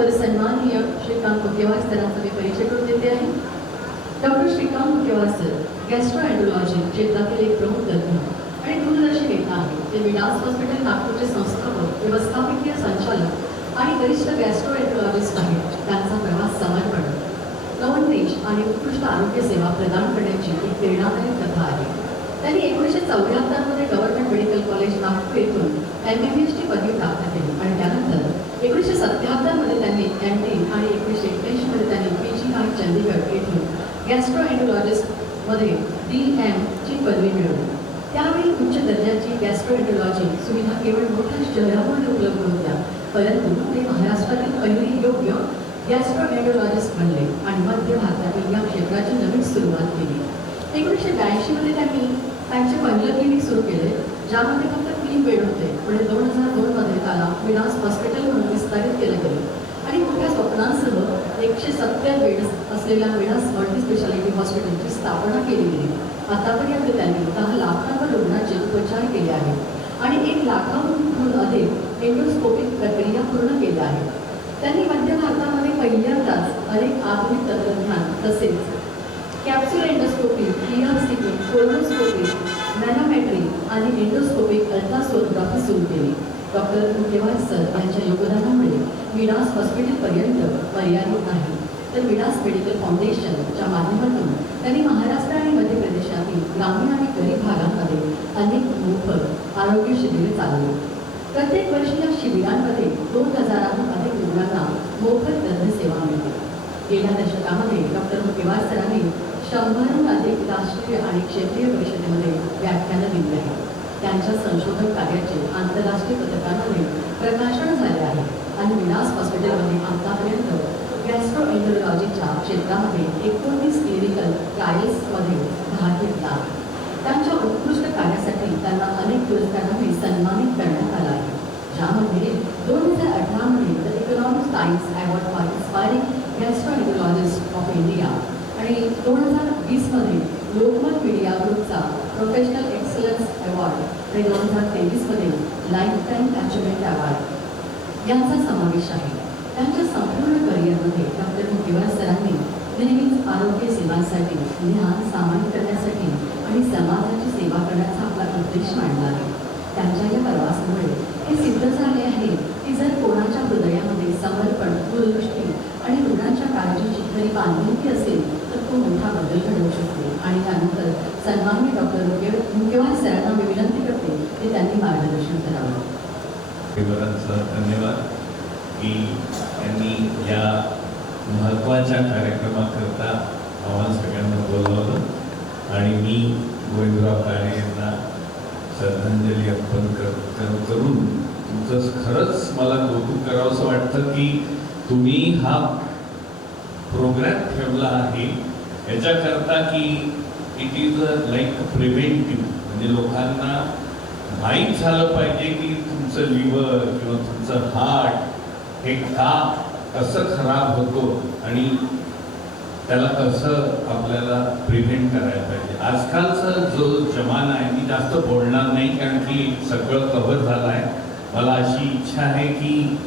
तर सन्माननीय श्रीकांत मुकेवार सरांचा मी परिचय करून देते आहे. डॉक्टर श्रीकांत मुकेवार सर गॅस्ट्रोएंट्रोलॉजी क्षेत्रातील एक प्रमुख तज्ज्ञ आणि दूरदर्शी नेता आहे. ते विलास हॉस्पिटल नागपूरचे संस्थापक, व्यवस्थापकीय संचालक आणि वरिष्ठ गॅस्ट्रोएंट्रोलॉजिस्ट आहेत. त्यांचा प्रवास समर्पण, नवोन्मेष आणि उत्कृष्ट आरोग्य सेवा प्रदान करण्याची एक प्रेरणादायक कथा आहे. त्यांनी 1974 मध्ये गव्हर्नमेंट मेडिकल कॉलेज नागपूर येथून MBBSची पदवी प्राप्त केली आणि त्यानंतर 1977 मध्ये त्यांनी MD आणि 1981 मध्ये त्यांनी PGI चंदीगड येथून गॅस्ट्रोएंट्रोलॉजिस्ट मध्ये DM ची पदवी मिळवली. त्यावेळी उच्च दर्जाची गॅस्ट्रोएंट्रोलॉजी सुविधा केवळ मोठ्या शहरांमध्ये उपलब्ध होत्या, परंतु ते महाराष्ट्रातील पहिले योग्य गॅस्ट्रोएंट्रोलॉजिस्ट बनले आणि मध्य भारतातील या क्षेत्राची नवीन सुरुवात केली. 1982 मध्ये त्यांनी त्यांचे पहिलं क्लिनिक सुरू केले, ज्यामध्ये फक्त 3 बेड होते. पुढे 2002 मध्ये त्याला विलास हॉस्पिटल म्हणून विस्तारित केले गेले आणि मोठ्या स्वप्नांसह 170 बेड्स असलेल्या विलास मल्टी स्पेशालिटी हॉस्पिटलची स्थापना केली गेली. आतापर्यंत त्यांनी 10 लाखांवर रुग्णांचे उपचार केले आहेत आणि 1 लाखाहून अधिक एंडोस्कोपिक प्रक्रिया पूर्ण केल्या आहेत. त्यांनी मध्य भारतामध्ये पहिल्यांदाच अनेक आधुनिक तंत्रज्ञान तसेच कॅप्सूल एंडोस्कोपी, ERCP, कोलोनोस्कोपी, मॅनोमेट्री आणि एंडोस्कोपिक अल्ट्रासोनोग्राफी सुरू केली. डॉक्टर मुकेवार सर यांच्या योगदानामुळे विलास हॉस्पिटलपर्यंत मर्यादित नाही, तर विलास मेडिकल फाउंडेशनच्या माध्यमातून त्यांनी महाराष्ट्र आणि मध्य प्रदेशातील ग्रामीण आणि गरीब भागांमध्ये अनेक मोफत आरोग्य शिबिरे चालवली. प्रत्येक वर्षी या शिबिरांमध्ये 2000हून अधिक रुग्णांना मोफत दंतसेवा मिळते. गेल्या दशकामध्ये डॉक्टर मुकेवार सरांनी 100हून अधिक राष्ट्रीय आणि क्षेत्रीय परिषदेमध्ये व्याख्यानं दिली आहेत. त्यांच्या संशोधन कार्याचे आंतरराष्ट्रीय पत्रकांमध्ये प्रकाशन झाले आहे आणि विलास हॉस्पिटलमध्ये आतापर्यंत गॅस्ट्रोएंट्रोलॉजीच्या क्षेत्रामध्ये 19 क्लिनिकल ट्रायल्समध्ये भाग घेतला. त्यांच्या उत्कृष्ट कार्यासाठी त्यांना अनेक पुरस्कारांनी सन्मानित करण्यात आला आहे, ज्यामध्ये 2018 मध्ये the economic times award for inspiring gastroenterologist of India आणि 2020 मध्ये लोकमत मीडिया ग्रुपचा प्रोफेशनल एक्सलन्स अवॉर्ड आणि 2023 मध्ये लाईफ टाईम अचिव्हमेंट अवॉर्ड यांचा समावेश आहे. त्यांच्या संपूर्ण करिअरमध्ये डॉक्टर मुकेवार सरांनी नेहमीच आरोग्य सेवांसाठी, ज्ञान सामान्य करण्यासाठी आणि समाजाची सेवा करण्याचा आपला उद्देश मांडला आहे. त्यांच्या या प्रवासामुळे हे सिद्ध झाले आहे की जर कोणाच्या हृदयामध्ये समर्पण, दूरदृष्टी आणि रुग्णांच्या काळजीची खरी बांधिलकी असेल तर तो मोठा बदल घडवू शकतो. आणि त्यानंतर सन्माननीय डॉक्टर मुकेवार सरांना मी विनंती करते की त्यांनी मार्गदर्शन करावं. धन्यवाद की त्यांनी या महत्त्वाच्या कार्यक्रमाकरता आम्हाला सगळ्यांना बोलवलं आणि मी गोविंदराव काळे यांना श्रद्धांजली अर्पण करून तुमचं खरंच मला कौतुक करावं असं वाटतं की तुम्ही हा प्रोग्राम ठेवला आहे याच्याकरता की इट इज लाईक प्रिव्हेंटिव्ह, म्हणजे लोकांना माहीत झालं पाहिजे की तुमचं लिव्हर किंवा तुमचं हार्ट हे कसं खराब होतो आणि त्याला कसं आपल्याला प्रिव्हेंट करायला पाहिजे. आजकालचा जो जमाना आहे मी जास्त बोलणार नाही कारण की सगळं कव्हर झालं आहे. मला अशी इच्छा आहे की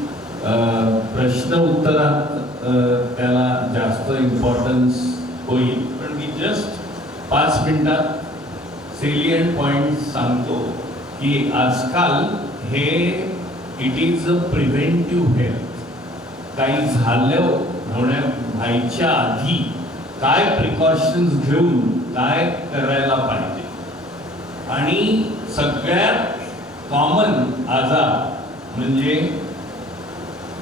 प्रश्न उत्तरात त्याला जास्त इम्पॉर्टन्स होईल, पण मी जस्ट 5 मिनिटात सेलियंट पॉईंट सांगतो की आजकाल हे it is a preventive health. काही व्हायच्या आधी काय प्रिकॉशन्स घेऊन काय करायला पाहिजे. आणि सगळ्यात कॉमन आजार म्हणजे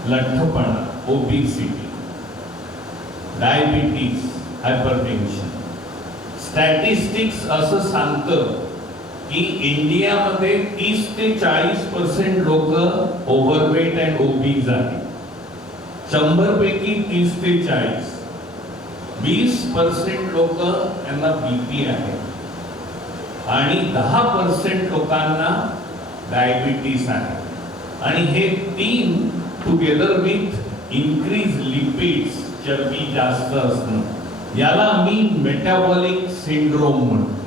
लठ्ठपणा, ओबेसिटी, डायबिटीज, हायपरटेन्शन. स्टॅटिस्टिक्स असं सांगतं की इंडियामध्ये 30 ते 40% लोक ओव्हरवेट अँड ओबीज आहेत. 100 पैकी 30 ते 40, 20% लोक यांना BP आहे आणि 10% लोकांना डायबिटीस आहे. आणि हे 3 टुगेदर विथ इन्क्रीज लिपिड्स, चरबी जास्त असणं, याला आम्ही मेटाबॉलिक सिंड्रोम म्हणतो.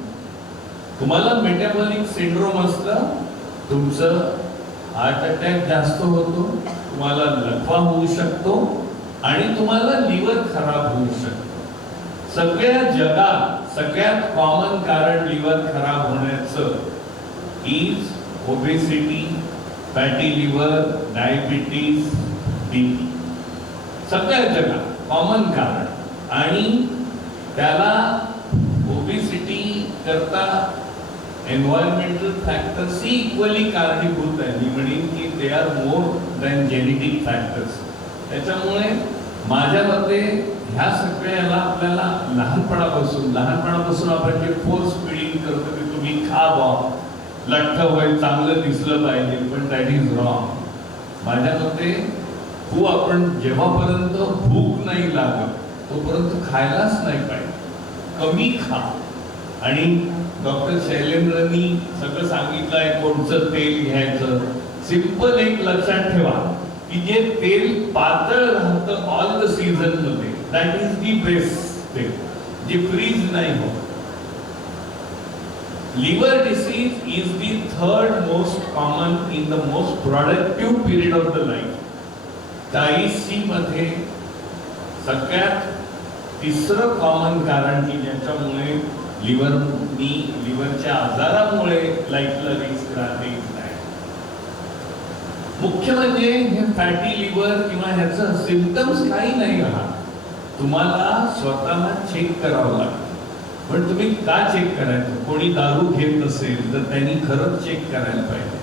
तुम्हाला मेटाबॉलिक सिंड्रोम असलं तुमचं हार्ट अटॅक जास्त होतो, तुम्हाला लकवा होऊ शकतो आणि तुम्हाला लिव्हर खराब होऊ शकतो. सगळ्या जगात सगळ्यात कॉमन कारण लिव्हर खराब होण्याचं is obesity, fatty liver, diabetes, BP. सगळ्या जगात कॉमन कारण. आणि त्याला ओबेसिटी करता एन्व्हायरमेंटल फॅक्टर्स ही इक्वली कारणीभूत आहे. मी म्हणेन की they are more than genetic factors. त्याच्यामुळे माझ्या मते ह्या सगळ्याला आपल्याला लहानपणापासून आपण जे फोर्स फिडिंग करतो की तुम्ही खा बा, लठ्ठ होईल, चांगलं दिसलं पाहिजे, पण दॅट इज रॉंग. माझ्या मते आपण जेव्हापर्यंत भूक नाही लागत तोपर्यंत खायलाच नाही पाहिजे. कमी खा. आणि डॉक्टर शैलेंद्रनी सगळं सांगितलं आहे कोणतं तेल घ्यायचं. सिंपल एक लक्षात ठेवा की जे तेल पातळ राहतं ऑल द सीझन मध्ये, दॅट इज दी बेस्ट तेल, जे फ्रीज नाही होत. Liver disease is the third most common in the most productive period of the life. 40 मध्ये सगळ्यात तिसरं कॉमन कारण की ज्याच्यामुळे लिव्हरच्या आजारामुळे लाईफला रिस्क राहते. मुख्य म्हणजे हे फॅटी लिव्हर किंवा ह्याचं सिम्पटम्स काही नाही राहत. तुम्हाला स्वतःला चेक करावं लागतं. पण तुम्ही का चेक करायचं? कोणी दारू घेत असेल तर त्यांनी खरंच चेक करायला पाहिजे.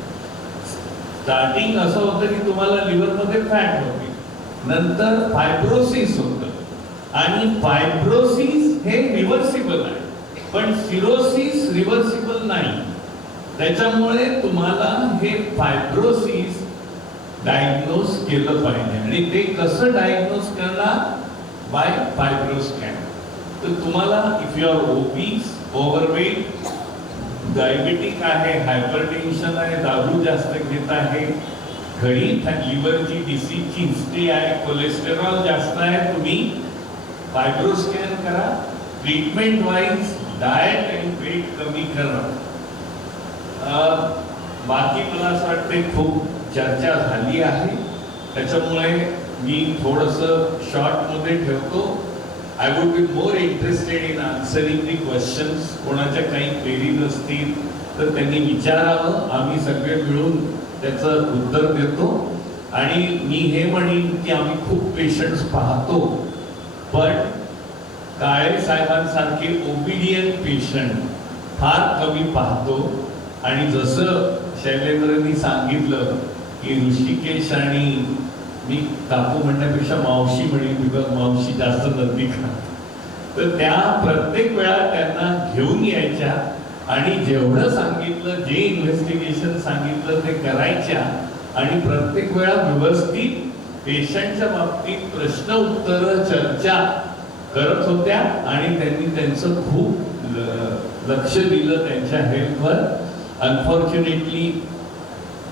स्टार्टिंग असं होतं की तुम्हाला लिव्हरमध्ये फॅट होते, नंतर फायब्रोसिस होतं. आणि फायब्रोसिस हे रिव्हर्सिबल आहे, पण सिरोसिस रिव्हर्सिबल नाही. त्याच्यामुळे तुम्हाला हे फायब्रोसिस डायग्नोज केलं पाहिजे. आणि ते कसं डायग्नोज करणार? By fibroscan. तर तुम्हाला if you are obese, overweight, diabetic आहे, हायपरटेन्शन आहे, दारू जास्त घेत आहे, घरी लिव्हरची डिसीजची हिस्ट्री आहे, कोलेस्टेरॉल जास्त आहे, तुम्ही फायब्रोस्कॅन करा. ट्रीटमेंट वाईज डाएट आणि वेट कमी करा. बाकी मला असं वाटते खूप चर्चा झाली आहे, त्याच्यामुळे मी थोडंसं शॉर्टमध्ये ठेवतो. I would be more interested in answering the questions. कोणाच्या काही क्वेरीज असतील तर त्यांनी विचारावं, आम्ही सगळे मिळून त्याचं उत्तर देतो. आणि मी हे म्हणेन की आम्ही खूप पेशंट्स पाहतो, पण काळे साहेबांसारखे ओबिडियंट पेशंट फार कमी पाहतो. आणि जसं शैलेंद्रनी सांगितलं की ऋषिकेश आणि मी काकू म्हणण्यापेक्षा मावशी म्हणेन, बिकॉज मावशी जास्त नजदीक राहतात, तर त्या प्रत्येक वेळा त्यांना घेऊन यायच्या आणि जेवढं सांगितलं, जे इन्व्हेस्टिगेशन सांगितलं ते करायच्या. आणि प्रत्येक वेळा व्यवस्थित पेशंटच्या बाबतीत प्रश्न उत्तर चर्चा करत होत्या. आणि त्यांनी त्यांचं खूप लक्ष दिलं त्यांच्या हेल्थवर. अनफॉर्च्युनेटली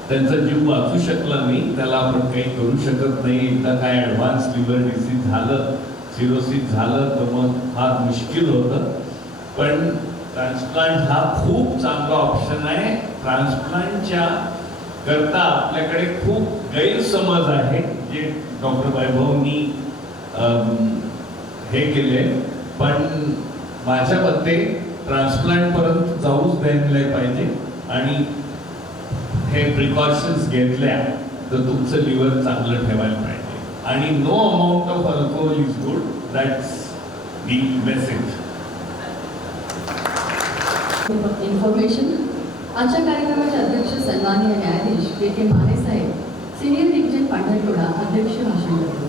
त्यांचा जीव वाचू शकला नाही, त्याला आपण काही करू शकत नाही. एकदा काय ॲडव्हान्स लिव्हर डिसीज झालं, सिरोसिस झालं तर मग फार मुश्किल होतं. पण ट्रान्सप्लांट हा खूप चांगला ऑप्शन आहे. ट्रान्सप्लांटच्या करता आपल्याकडे खूप गैरसमज आहे जे डॉक्टर वैभवनी हे केले. पण माझ्या मते ट्रान्सप्लांटपर्यंत जाऊच द्यायला पाहिजे. आणि हे प्रिकॉशन्स घेतल्या तर तुमचं लिव्हर चांगलं ठेवायला पाहिजे. आणि no amount of alcohol is good. That's the message. Information. आजच्या कार्यक्रमाचे अध्यक्ष सन्माननीय न्यायाधीश के माने साहेब, सिनियर डिव्हिजन पांढरकवडा अध्यक्ष भाषण करतो.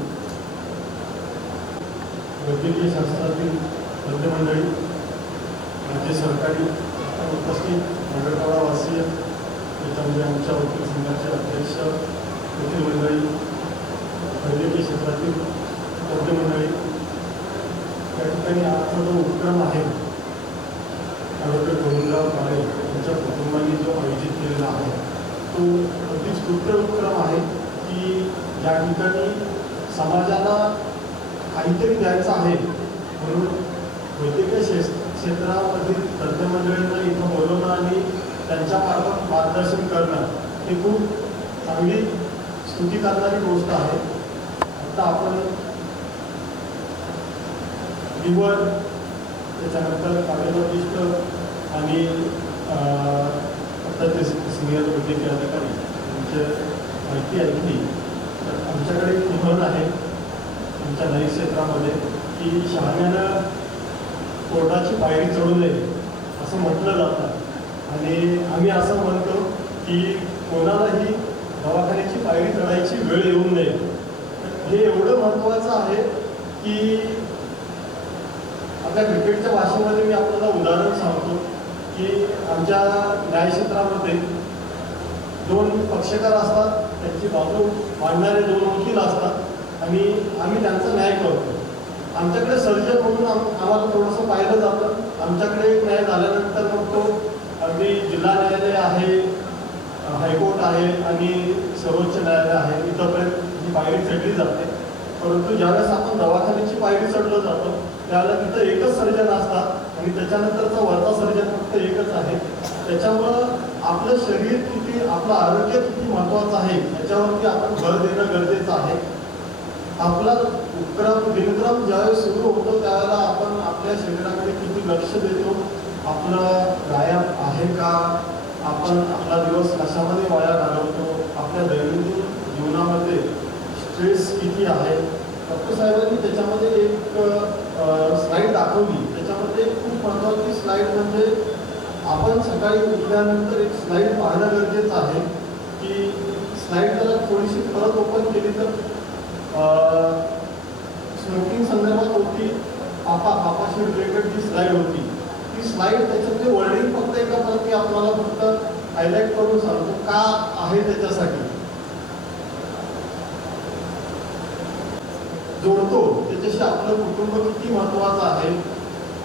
वैद्यकीय शास्त्रातील तज्ज्ञ मंडळी, राज्य सरकारी उपस्थित पांढरकवडा वासीय, त्याच्यामध्ये आमच्या वकील संघाचे अध्यक्ष, वकील मंडळी, वैद्यकीय क्षेत्रातील तज्ज्ञ मंडळी, या ठिकाणी आजचा जो उपक्रम आहे डॉक्टर गोविंदराव काळे यांच्या कुटुंबांनी जो आयोजित केलेला आहे तो अगदी स्तुत्य उपक्रम आहे की या ठिकाणी समाजाला काहीतरी द्यायचं आहे म्हणून वैद्यकीय क्षेत्रामधील तज्ज्ञ मंडळींना इथं बोलवणं आणि त्यांच्यामार्फत मार्गदर्शन करणं ही खूप चांगली स्तुती करणारी गोष्ट आहे. आता आपण निवड, त्याच्यानंतर कार्यवरिष्ठ आणि आता ते सिनियर वैद्यकीय अधिकारी यांची माहिती ऐकली तर आमच्याकडे एक म्हण आहे आमच्या न्याय क्षेत्रामध्ये की शहाण्यानं कोर्टाची पायरी चढू नये असं म्हटलं जातं. आणि आम्ही असं म्हणतो की कोणालाही दवाखान्याची पायरी चढायची वेळ येऊ नये. हे एवढं महत्त्वाचं आहे की आपल्या क्रिकेटच्या भाषेमध्ये मी आपल्याला उदाहरण सांगतो की आमच्या न्यायक्षेत्रामध्ये 2 पक्षकार असतात, त्यांची बाजू मांडणारे 2 वकील असतात आणि आम्ही त्यांचा न्याय करतो. आमच्याकडे सर्जन म्हणून आम्हाला थोडंसं पाहिलं जातं. आमच्याकडे एक न्याय झाल्यानंतर मग तो अगदी जिल्हा न्यायालय आहे, हायकोर्ट आहे आणि सर्वोच्च न्यायालय आहे, इथंपर्यंत ही पायरी चढली जाते. परंतु ज्यावेळेस आपण दवाखान्याची पायरी चढलं जातो त्यावेळेला तिथं एकच सर्जन असतात आणि त्याच्यानंतरचा वरचा सर्जन फक्त एकच आहे. त्याच्यामुळं आपलं शरीर किती, आपलं आरोग्य किती महत्त्वाचं आहे याच्यावरती आपण भर देणं गरजेचं आहे. आपला दिनक्रम ज्यावेळेस सुरू होतो त्यावेळेला आपण आपल्या शरीराकडे किती लक्ष देतो, आपलं व्यायाम आहे का, आपण आपला दिवस कशामध्ये वाया घालवतो, आपल्या दैनंदिन जीवनामध्ये स्ट्रेस किती आहे. डॉक्टर साहेबांनी त्याच्यामध्ये एक स्लाईड दाखवली. त्याच्यामध्ये खूप महत्त्वाची स्लाईड म्हणजे आपण सकाळी उठल्यानंतर एक स्लाईड पाहणं गरजेचं आहे की स्लाईड जरा थोडीशी परत ओपन केली तर स्मोकिंग संदर्भात होती. पापाशी रिलेटेड जी स्लाईड होती ती स्लाईड, त्याच्यामध्ये वर्डिंग फक्त एका प्रती आपल्याला फक्त हायलाईट करून सांगतो का आहे त्याच्यासाठी जोडतो, त्याच्याशी आपलं कुटुंब किती महत्त्वाचं आहे.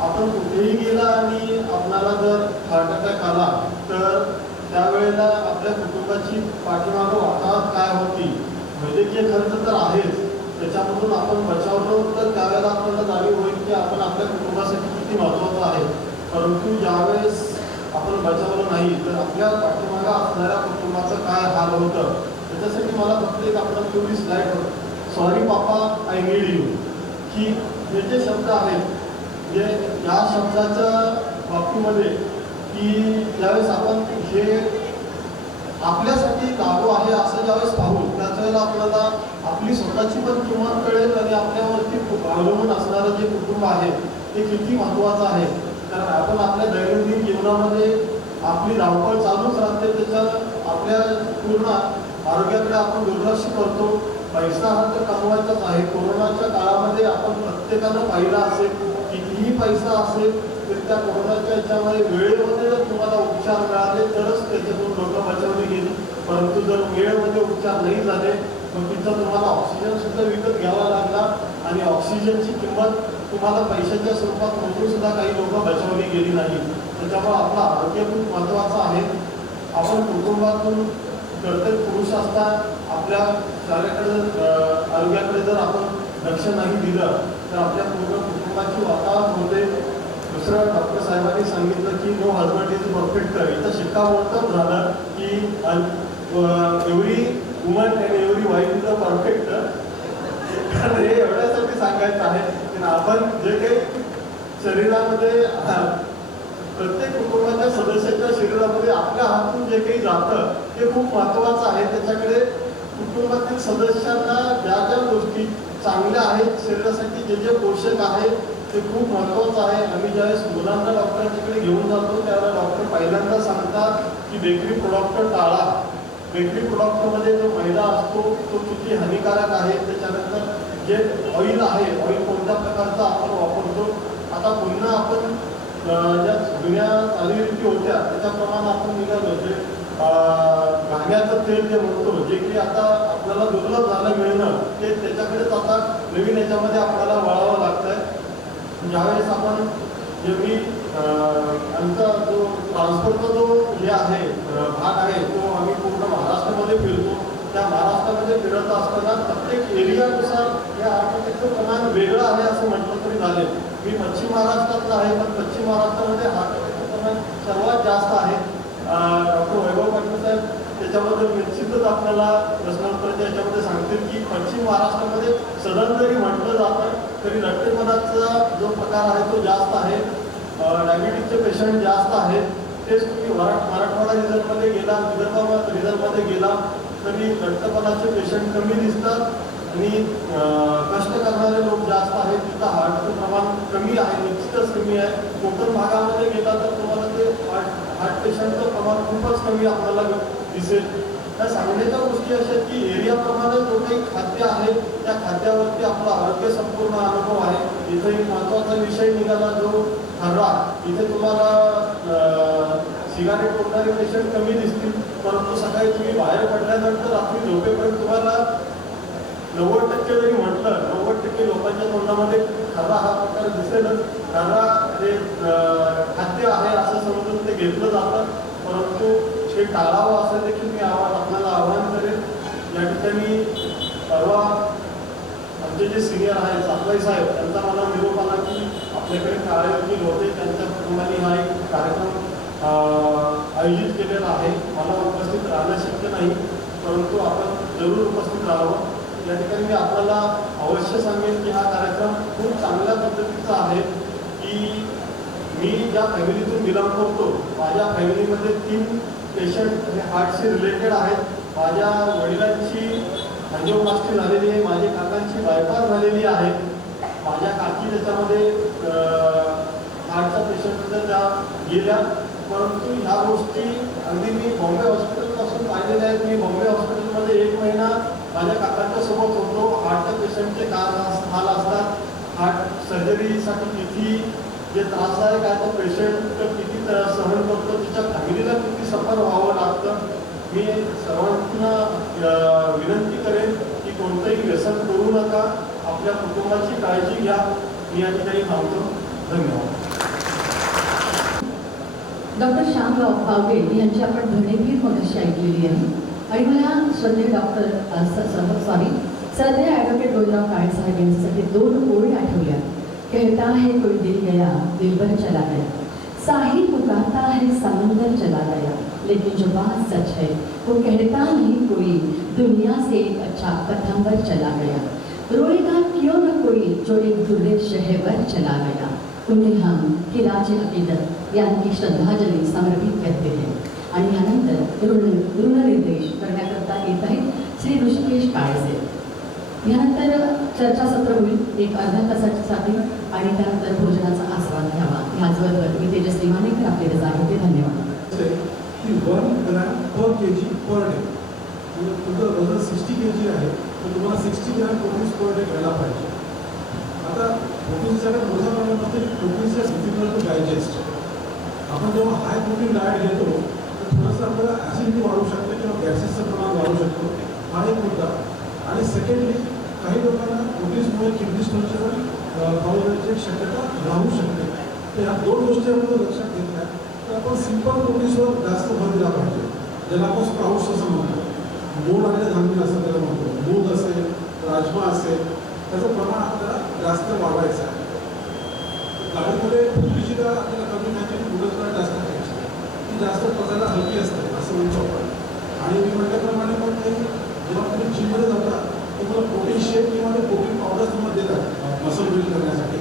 आपण कुठेही गेला आणि आपणाला जर हार्ट अटॅक आला तर त्यावेळेला आपल्या कुटुंबाची पाठीमागं वातावरण काय होती. वैद्यकीय खर्च तर आहेच, त्याच्यामधून आपण बचावलो तर त्यावेळेला आपल्याला जाणीव होईल की आपण आपल्या कुटुंबासाठी किती महत्त्वाचं आहे. परंतु ज्यावेळेस आपण बचावलं नाही तर आपल्या पाठीमागं असणाऱ्या कुटुंबाचं काय हाल होतं. त्याच्यासाठी मला फक्त एक आपल्याला तेवढी स्लाईड होतं, sorry papa I need you, की हे जे शब्द आहेत म्हणजे या शब्दाच्या बाबतीमध्ये की ज्यावेळेस आपण हे आपल्यासाठी लागू आहे असं ज्यावेळेस पाहू त्याच वेळेला आपल्याला आपली स्वतःची पण किंमत कळेल आणि आपल्यावरती अवलंबून असणारं जे कुटुंब आहे ते किती महत्त्वाचं आहे. कारण आपण आपल्या दैनंदिन जीवनामध्ये आपली धावपळ चालूच राहते, त्याच्या आपल्या पूर्ण आरोग्याकडे आपण दुर्लक्ष करतो. पैसा हा तर कमवायचाच आहे. कोरोनाच्या काळामध्ये आपण प्रत्येकानं पाहिलं असेल, कितीही पैसा असेल तर त्या कोरोनाच्या याच्यामध्ये वेळेमध्ये जर तुम्हाला उपचार मिळाले तरच त्याच्यातून लोकं बचावली गेली. परंतु जर वेळेमध्ये उपचार नाही झाले मग तिथं तुम्हाला ऑक्सिजन सुद्धा विकत घ्यावा लागला आणि ऑक्सिजनची किंमत तुम्हाला पैशाच्या स्वरूपात मोजून सुद्धा काही लोकं बचावली गेली नाही. त्याच्यामुळे आपलं आरोग्य खूप महत्त्वाचं आहे. आपण कुटुंबातून प्रत्येक पुरुष असता आपल्या कार्याकडे आरोग्याकडे जर आपण लक्ष नाही दिलं तर आपल्या पूर्ण कुटुंबाची वातावरण होते. दुसरं डॉक्टर साहेबांनी सांगितलं की नो हजबंड इज परफेक्ट. इथं शिक्कामोर्तब झालं की every woman and every wife is a perfect. तर हे एवढ्यासाठी सांगायचं आहे की आपण जे काही शरीरामध्ये प्रत्येक कुटुंबाच्या सदस्याच्या शरीरामध्ये आपल्या हातून जे काही जातं ते खूप महत्त्वाचं आहे. त्याच्याकडे कुटुंबातील सदस्यांना ज्या ज्या गोष्टी चांगल्या आहेत शरीरासाठी, जे जे पोषक आहेत ते खूप महत्त्वाचं आहे. आम्ही ज्यावेळेस मुलांना डॉक्टरांच्याकडे घेऊन जातो त्यावेळेला डॉक्टर पहिल्यांदा सांगतात की बेकरी प्रोडक्ट टाळा. बेकरी प्रोडक्टमध्ये जो मैदा असतो तो किती हानिकारक आहे. त्याच्यानंतर जे ऑइल आहे, ऑइल कोणत्या प्रकारचं आपण वापरतो. आता पुन्हा आपण ज्या जुन्या चालीरीती होत्या त्याच्याप्रमाणे आपण निघालो. जे घाण्याचं तेल जे म्हणतो, जे की आता आपल्याला दुर्लभ झालं मिळणं, ते त्याच्याकडेच आता नवीन याच्यामध्ये आपल्याला वळावं लागतं आहे. ज्यावेळेस आपण जेवढी आमचा जो ट्रान्सपोर्टचा जो हे आहे भाग आहे तो आम्ही पूर्ण महाराष्ट्रामध्ये फिरतो. त्या महाराष्ट्रामध्ये फिरत असताना प्रत्येक एरियानुसार या हार्ट प्रमाण वेगळं आहे असं म्हटलं तरी झाले. मी पश्चिम महाराष्ट्रातला आहे पण पश्चिम महाराष्ट्रामध्ये हार्ट प्रमाण सर्वात जास्त आहे. डॉक्टर वैभव पाटील साहेब त्याच्याबद्दल निश्चितच आपल्याला प्रश्नोत्तराच्या याच्यामध्ये सांगतील की पश्चिम महाराष्ट्रामध्ये सदन जरी म्हटलं जातं तरी लठ्ठपणाचा जो प्रकार आहे तो जास्त आहे. डायबिटीजचे पेशंट जास्त आहेत. तेच तुम्ही मराठवाडा रिजनमध्ये गेला, विदर्भ रिजनमध्ये गेला तरी लठ्ठपणाचे पेशंट कमी दिसतात आणि कष्ट करणारे लोक जास्त आहेत. तिथं हार्टचं प्रमाण कमी आहे, निश्चितच कमी आहे. कोकण भागामध्ये गेला तर तुम्हाला ते हार्ट पेशंटचं प्रमाण खूपच कमी आपल्याला दिसेल. त्या सांगण्याच्या गोष्टी अशा आहेत की एरियाप्रमाणे जो काही खाद्य आहे त्या खाद्यावरती आपलं आरोग्य संपूर्ण अनुभव आहे. इथे एक महत्त्वाचा विषय निघाला जो ठरला. इथे तुम्हाला सिगारेट ओढणारे पेशंट कमी दिसतील, परंतु सकाळी तुम्ही बाहेर पडल्यानंतर रात्री झोपेपर्यंत तुम्हाला 90% जरी म्हटलं 90% लोकांच्या तोंडामध्ये खरा हा प्रकार दिसेलच. खरा हे खाद्य आहे असं समजून ते घेतलं जातं, परंतु हे टाळावं असं देखील मी आपल्याला आवाहन करेन. या ठिकाणी परवा आमचे जे सिनियर आहेत सातवाई साहेब त्यांचा मला निरोप आला की आपल्याकडे काळे वकील होते, त्यांच्या कुटुंबाने हा एक कार्यक्रम आयोजित केलेला आहे. मला उपस्थित राहणं शक्य नाही, परंतु आपण जरूर उपस्थित राहावं. या ठिकाणी मी आपल्याला अवश्य सांगेन की हा कार्यक्रम खूप चांगल्या पद्धतीचा आहे की मी ज्या फॅमिलीतून बिलॉंग करतो माझ्या फॅमिलीमध्ये 3 पेशंट हे हार्टशी रिलेटेड आहेत. माझ्या वडिलांची अँजिओप्लास्टी झालेली आहे, माझ्या काकांची बायपास झालेली आहे, माझ्या काकी त्याच्यामध्ये हार्टचा पेशंट त्या गेल्या. परंतु ह्या गोष्टी अगदी मी बॉम्बे हॉस्पिटलपासून पाहिलेल्या आहेत. मी बॉम्बे हॉस्पिटलमध्ये 1 महिना माझ्या काकांच्या सोबत होतो. हार्टच्या पेशंटचे काय हाल असतात, हार्ट सर्जरीसाठी किती जे त्रासदायक आहे तो पेशंट किती सहन करतो, तिच्या फॅमिलीला किती सफर व्हावं लागतं. मी सर्वांना विनंती करेन की कोणतंही व्यसन करू नका, आपल्या कुटुंबाची काळजी घ्या. मी या ठिकाणी थांबतो. धन्यवाद. डॉक्टर श्यामराव पावगे यांची आपण ध्वनिफीत मगाशी ऐकलेली आहे आणि मला श्रद्धेय श्रद्धेय ॲडव्होकेट गोविंदराव काळे साहेब यांच्यासाठी 2 ओळी आठवल्या. कहता है कोई दिल गया दिलबर चला गया, साहिल पुकारता है समंदर चला गया, लेकिन जो बात सच है वो कहता नहीं कोई दुनिया से एक अच्छा पथंबर चला गया. रोएगा क्यों न कोई जो एक दुर्रे शहवर चला गया. उन्हें हम खिलाज अकीदत यानी श्रद्धांजलि समर्पित करते हैं. आणि यानंतर ऋणनिर्देश करण्याकरता येत आहेत श्री ऋषिकेश काळेसे. यानंतर चर्चासत्र होईल 1 अर्धा तासासाठी आणि त्यानंतर भोजनाचा आस्वाद घ्यावा. ह्याचबरोबर मी तेजस्वी मानेकर आपले रजा घेते. धन्यवाद. 1 gram per kg per day. तुमचं वजन 60 kg आहे तर तुम्हाला 60 ग्रॅम प्रोटीन्स पर डे घ्यायला पाहिजे. आता प्रोटीनचा सगळ्यात मोठा प्रॉब्लेम असतो की प्रोटीन्सचा डिफिकल्ट टू डायजेस्ट. आपण जेव्हा हाय प्रोटीन डाएट घेतो तर थोडंसं आपल्याला ॲसिडिटी वाढू शकते किंवा गॅसेसचं प्रमाण वाढू शकतो. हा एक मुद्दा. आणि सेकंडली काही लोकांना प्रोटीन्समुळे किडनी स्टोनची पण प्रॉब्लेम होण्याची शक्यता राहू शकते. तर ह्या 2 गोष्टी आपण लक्षात घेतल्या तर आपण सिंपल प्रोटीन्सवर जास्त भर दिला पाहिजे, ज्याला आपण स्प्राउट्स असं म्हणतो. मोड आलेलं धान्य असं त्याला म्हणतो. मूग असेल, राजमा असेल, त्याचं प्रमाण आपल्याला जास्त वाढवायचं आहे. गाडीमध्ये पूर्वीची डाळ आपल्याला कमी खायची आणि उडद डाळ जास्त खायची. ती जास्त पचायला हलकी असते असं म्हणतो आपण. आणि मी म्हटल्याप्रमाणे पण ते जेव्हा तुम्ही जिममध्ये जाता तुम्हाला प्रोटीन शेक किंवा ते प्रोटीन पावडर तुम्हाला देतात मसल बिल्ड करण्यासाठी.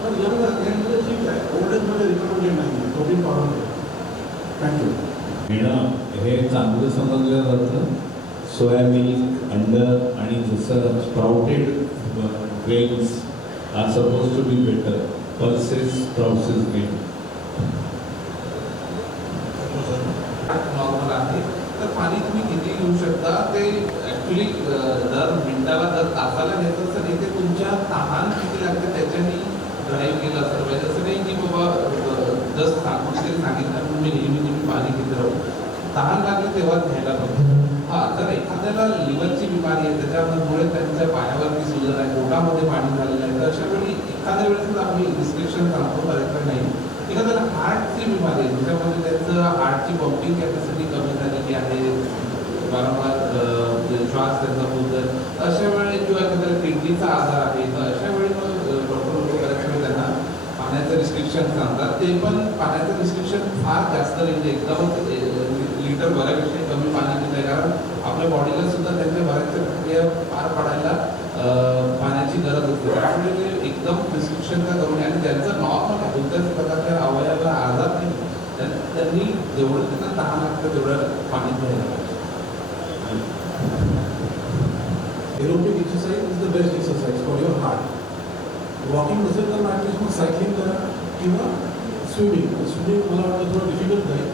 पण यामध्ये ठीक आहे, ओल्डेजमध्ये रिकमेंडेड नाही आहे प्रोटीन पावडर. थँक्यू. मिळणं हे चांगलं समजलं जातं. सोया मिल्क, अंडर आणि जसं sprouted grains are suppose to be better. Pulses sprouts is great. Normal आहे तर पाणी तुम्ही किती घेऊ शकता ते ॲक्च्युली दर मिनिटाला दर तासाला घेतलं तर इथे तुमच्या तहान किती लागते त्याच्यानी ड्राईव्ह केलं असलं पाहिजे. असं नाही की बाबा जस्ट कुठेतरी सांगितलं तुम्ही नेहमी पाणी घेत राहू. तहान लागली तेव्हाच घ्यायला पाहिजे. जर एखाद्याला लिव्हरची बिमारी आहे त्याच्यामुळे त्यांच्या पायावरती सुजन आहे, पोटामध्ये पाणी झालेलं आहे, तर अशा वेळी एखाद्या वेळेस आम्ही रिस्ट्रिक्शन सांगतो करायचं नाही. एखाद्याला हार्टची बिमारी आहे त्याच्यामध्ये त्याचं हार्टची पंपिंग कॅपॅसिटी कमी झालेली आहे, वारंवार श्वास त्यांचा होत आहे, अशा वेळी किंवा एखाद्याला किडनीचा आजार आहे तर अशा वेळी मग डॉक्टर लोक करायच्या वेळी त्यांना पाण्याचं रिस्ट्रिक्शन सांगतात. ते पण पाण्याचं रिस्ट्रिक्शन फार जास्त नाही, एकदमच लिटर बऱ्यापेक्षा कमी पाणी पित आहे, कारण आपल्या बॉडीला सुद्धा त्यांच्या बऱ्याचशा प्रक्रिया पार पाडायला पाण्याची गरज असते. त्यामुळे ते एकदम प्रिस्क्रिप्शनचा करून आणि ज्यांचं नॉर्मल आहे, कोणत्याच प्रकारच्या अवयवाला आजार नाही, त्यांनी जेवढं त्यांना तहान लागतं तेवढं पाणी प्यायला पाहिजे. Aerobic exercise is the best exercise for your heart. Walking नसेल तर ॲटलिस्ट मग सायकलिंग करा किंवा स्विमिंग. स्विमिंग मला वाटतं थोडं डिफिकल्ट नाही,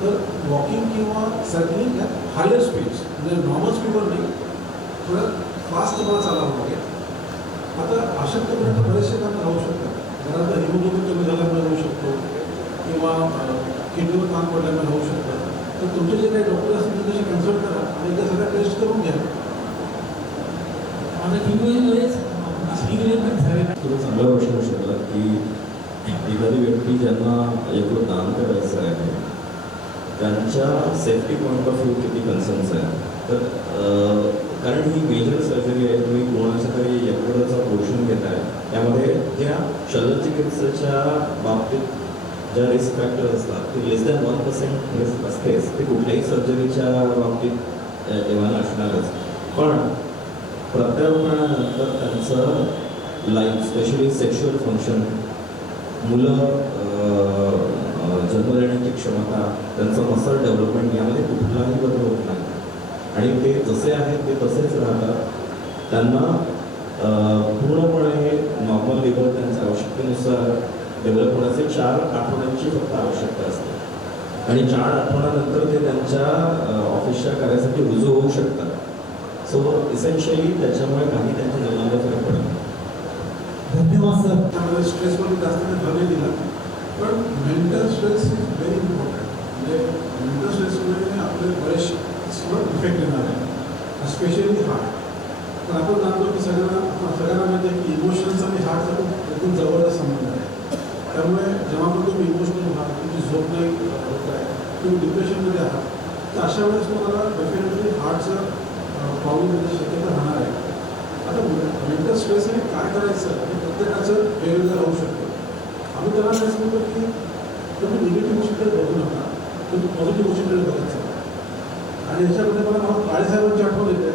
तर वॉकिंग किंवा सायकलिंग ॲट हायर स्पीड्स, म्हणजे नॉर्मल स्पीडवर नाही, थोडं फास्ट तुम्हाला चालावं लागेल. आता अशक्तपर्यंत बरेचसे काम राहू शकतात. घरात हिमोग्लोबिन कमी झाल्यामुळे होऊ शकतो किंवा किडनीवर ताण पडल्यामुळे होऊ शकतं. तर तुमचे जे काही डॉक्टर असतील त्यांच्याशी कन्सल्ट करा आणि त्या सगळ्या टेस्ट करून घ्या. तुला चांगला प्रश्न होऊ शकला की एखादी व्यक्ती ज्यांना एकूण दान करायचं आहे त्यांच्या सेफ्टी पॉईंट ऑफ व्ह्यू किती कन्सर्न्स आहे. तर कारण ही मेजर सर्जरी आहे, तुम्ही कोणाच्या तरी यकृताचा पोर्शन घेत आहे, त्यामध्ये ज्या शल्यचिकित्सेच्या बाबतीत ज्या रिस्क फॅक्टर असतात ते लेस दॅन 1% रिस्क असतेच, ते कुठल्याही सर्जरीच्या बाबतीत एव्हाना असणारच. पण प्रत्यारोपणानंतर त्यांचं लाईफ, स्पेशली सेक्शुअल फंक्शन, मुलं जन्म देण्याची क्षमता, त्यांचं मसल डेव्हलपमेंट यामध्ये कुठलाही बदल होत नाही आणि ते जसे आहेत ते तसेच राहतात. त्यांना पूर्णपणे नॉर्मल लेवल त्यांच्या आवश्यकतेनुसार डेव्हलप होण्याचे 4 आठवड्यांची फक्त आवश्यकता असते आणि 4 आठवड्यानंतर ते त्यांच्या ऑफिसच्या कार्यासाठी रुजू होऊ शकतात. सो इसेन्शियली त्याच्यामुळे काही त्यांच्या जीवनाला फरक पडत नाही. धन्यवाद सर. त्यामुळे स्ट्रेसमध्ये जास्त भर नाही दिला, पण mental stress is very important. म्हणजे मेंटल स्ट्रेसमुळे आपले बरेचसे इफेक्ट येणार आहे, स्पेशली हार्ट. पण आपण जाणतो की सगळ्यांना माहिती आहे की इमोशन्स आणि हार्टचा खूप एकदम जवळचा संबंध आहे. त्यामुळे जेव्हा पण तुम्ही इमोशनल आहात, तुमची झोप नाही होत आहे, तुम्ही डिप्रेशनमध्ये आहात, तर अशा वेळेस तुम्हाला डेफिनेटली हार्टचं प्रॉब्लेम येण्याची शक्यता राहणार आहे. आता मेंटल स्ट्रेसने काय करायचं हे प्रत्येकाचं वेगवेगळं राहू शकतं. आम्ही त्यांना काय सांगतो की तुम्ही निगेटिव्ह गोष्टीकडे बघू नका, तुम्ही पॉझिटिव्ह गोष्टीकडे बघायचं. आणि याच्यामध्ये मला काळेसाहेबांची आठवण येते,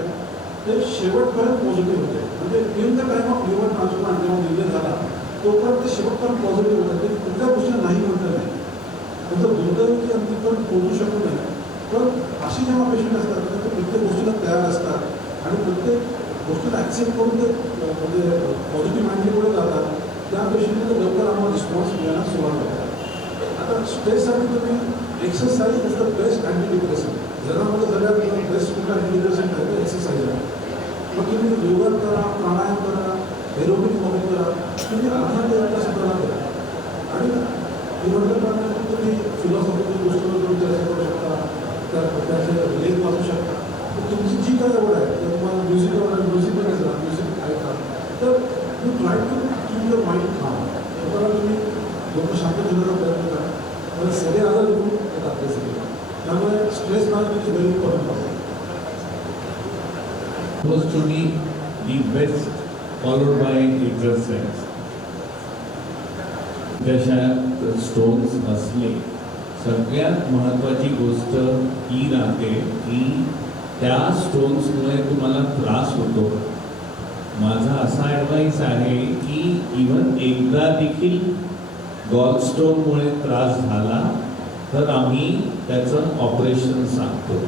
ते शेवटपर्यंत पॉझिटिव्ह होते. म्हणजे in the time of liver transplant जेव्हा निर्णय झाला तोपर्यंत ते शेवटपर्यंत पॉझिटिव्ह होतात. ते कुठल्या गोष्टी नाही म्हणता नाही, त्यांचं दुर्दैव की अंतिमपर्यंत पोहोचू शकू नये. पण अशी जेव्हा पेशंट असतात तर ते प्रत्येक गोष्टीला तयार असतात आणि प्रत्येक गोष्टीला ॲक्सेप्ट करून ते म्हणजे पॉझिटिव्ह माइंडने पुढे जातात. त्या पेशंटला लवकर आम्हाला रिस्पॉन्स मिळायला सुरुवात होते. आता स्ट्रेससाठी तुम्ही exercise is the best anti depression. जगामध्ये सगळ्यात बेस्ट कुठला अँटी डिप्रेशन आहे तर एक्सरसाइज आहे. मग तुम्ही योगा करा, प्राणायाम करा, एरोबिक वॉकिंग करा, तुम्ही अर्धा ते 1 तास स्वतःला करा. आणि हे म्हटलं तुम्ही फिलॉसॉफिकल गोष्टीवर तुम्ही चर्चा करू शकता, त्याचे लेख वाचू शकता. तुमची जी काय आवड आहे तर तुम्हाला म्युझिक आवड, म्युझिक करायचं, म्युझिक ऐका, तर you try to keep your mind calm. स्वतःला तुम्ही डोकं शांत ठेवण्याचा प्रयत्न करा, तर सगळे आजार निघून येतात आपले सगळे. त्यामुळे स्ट्रेस मॅनेजमेंट व्हेरी इम्पॉर्टंट आहे. Supposed to be the best, followed by exercise. त्याच्यात स्टोन्स असले, सगळ्यात महत्त्वाची गोष्ट ही राहते की त्या स्टोन्समुळे तुम्हाला त्रास होतो. माझा असा ॲडवाईस आहे की इव्हन एकदा देखील गॉलस्टोनमुळे त्रास झाला तर आम्ही त्याचं ऑपरेशन सांगतो.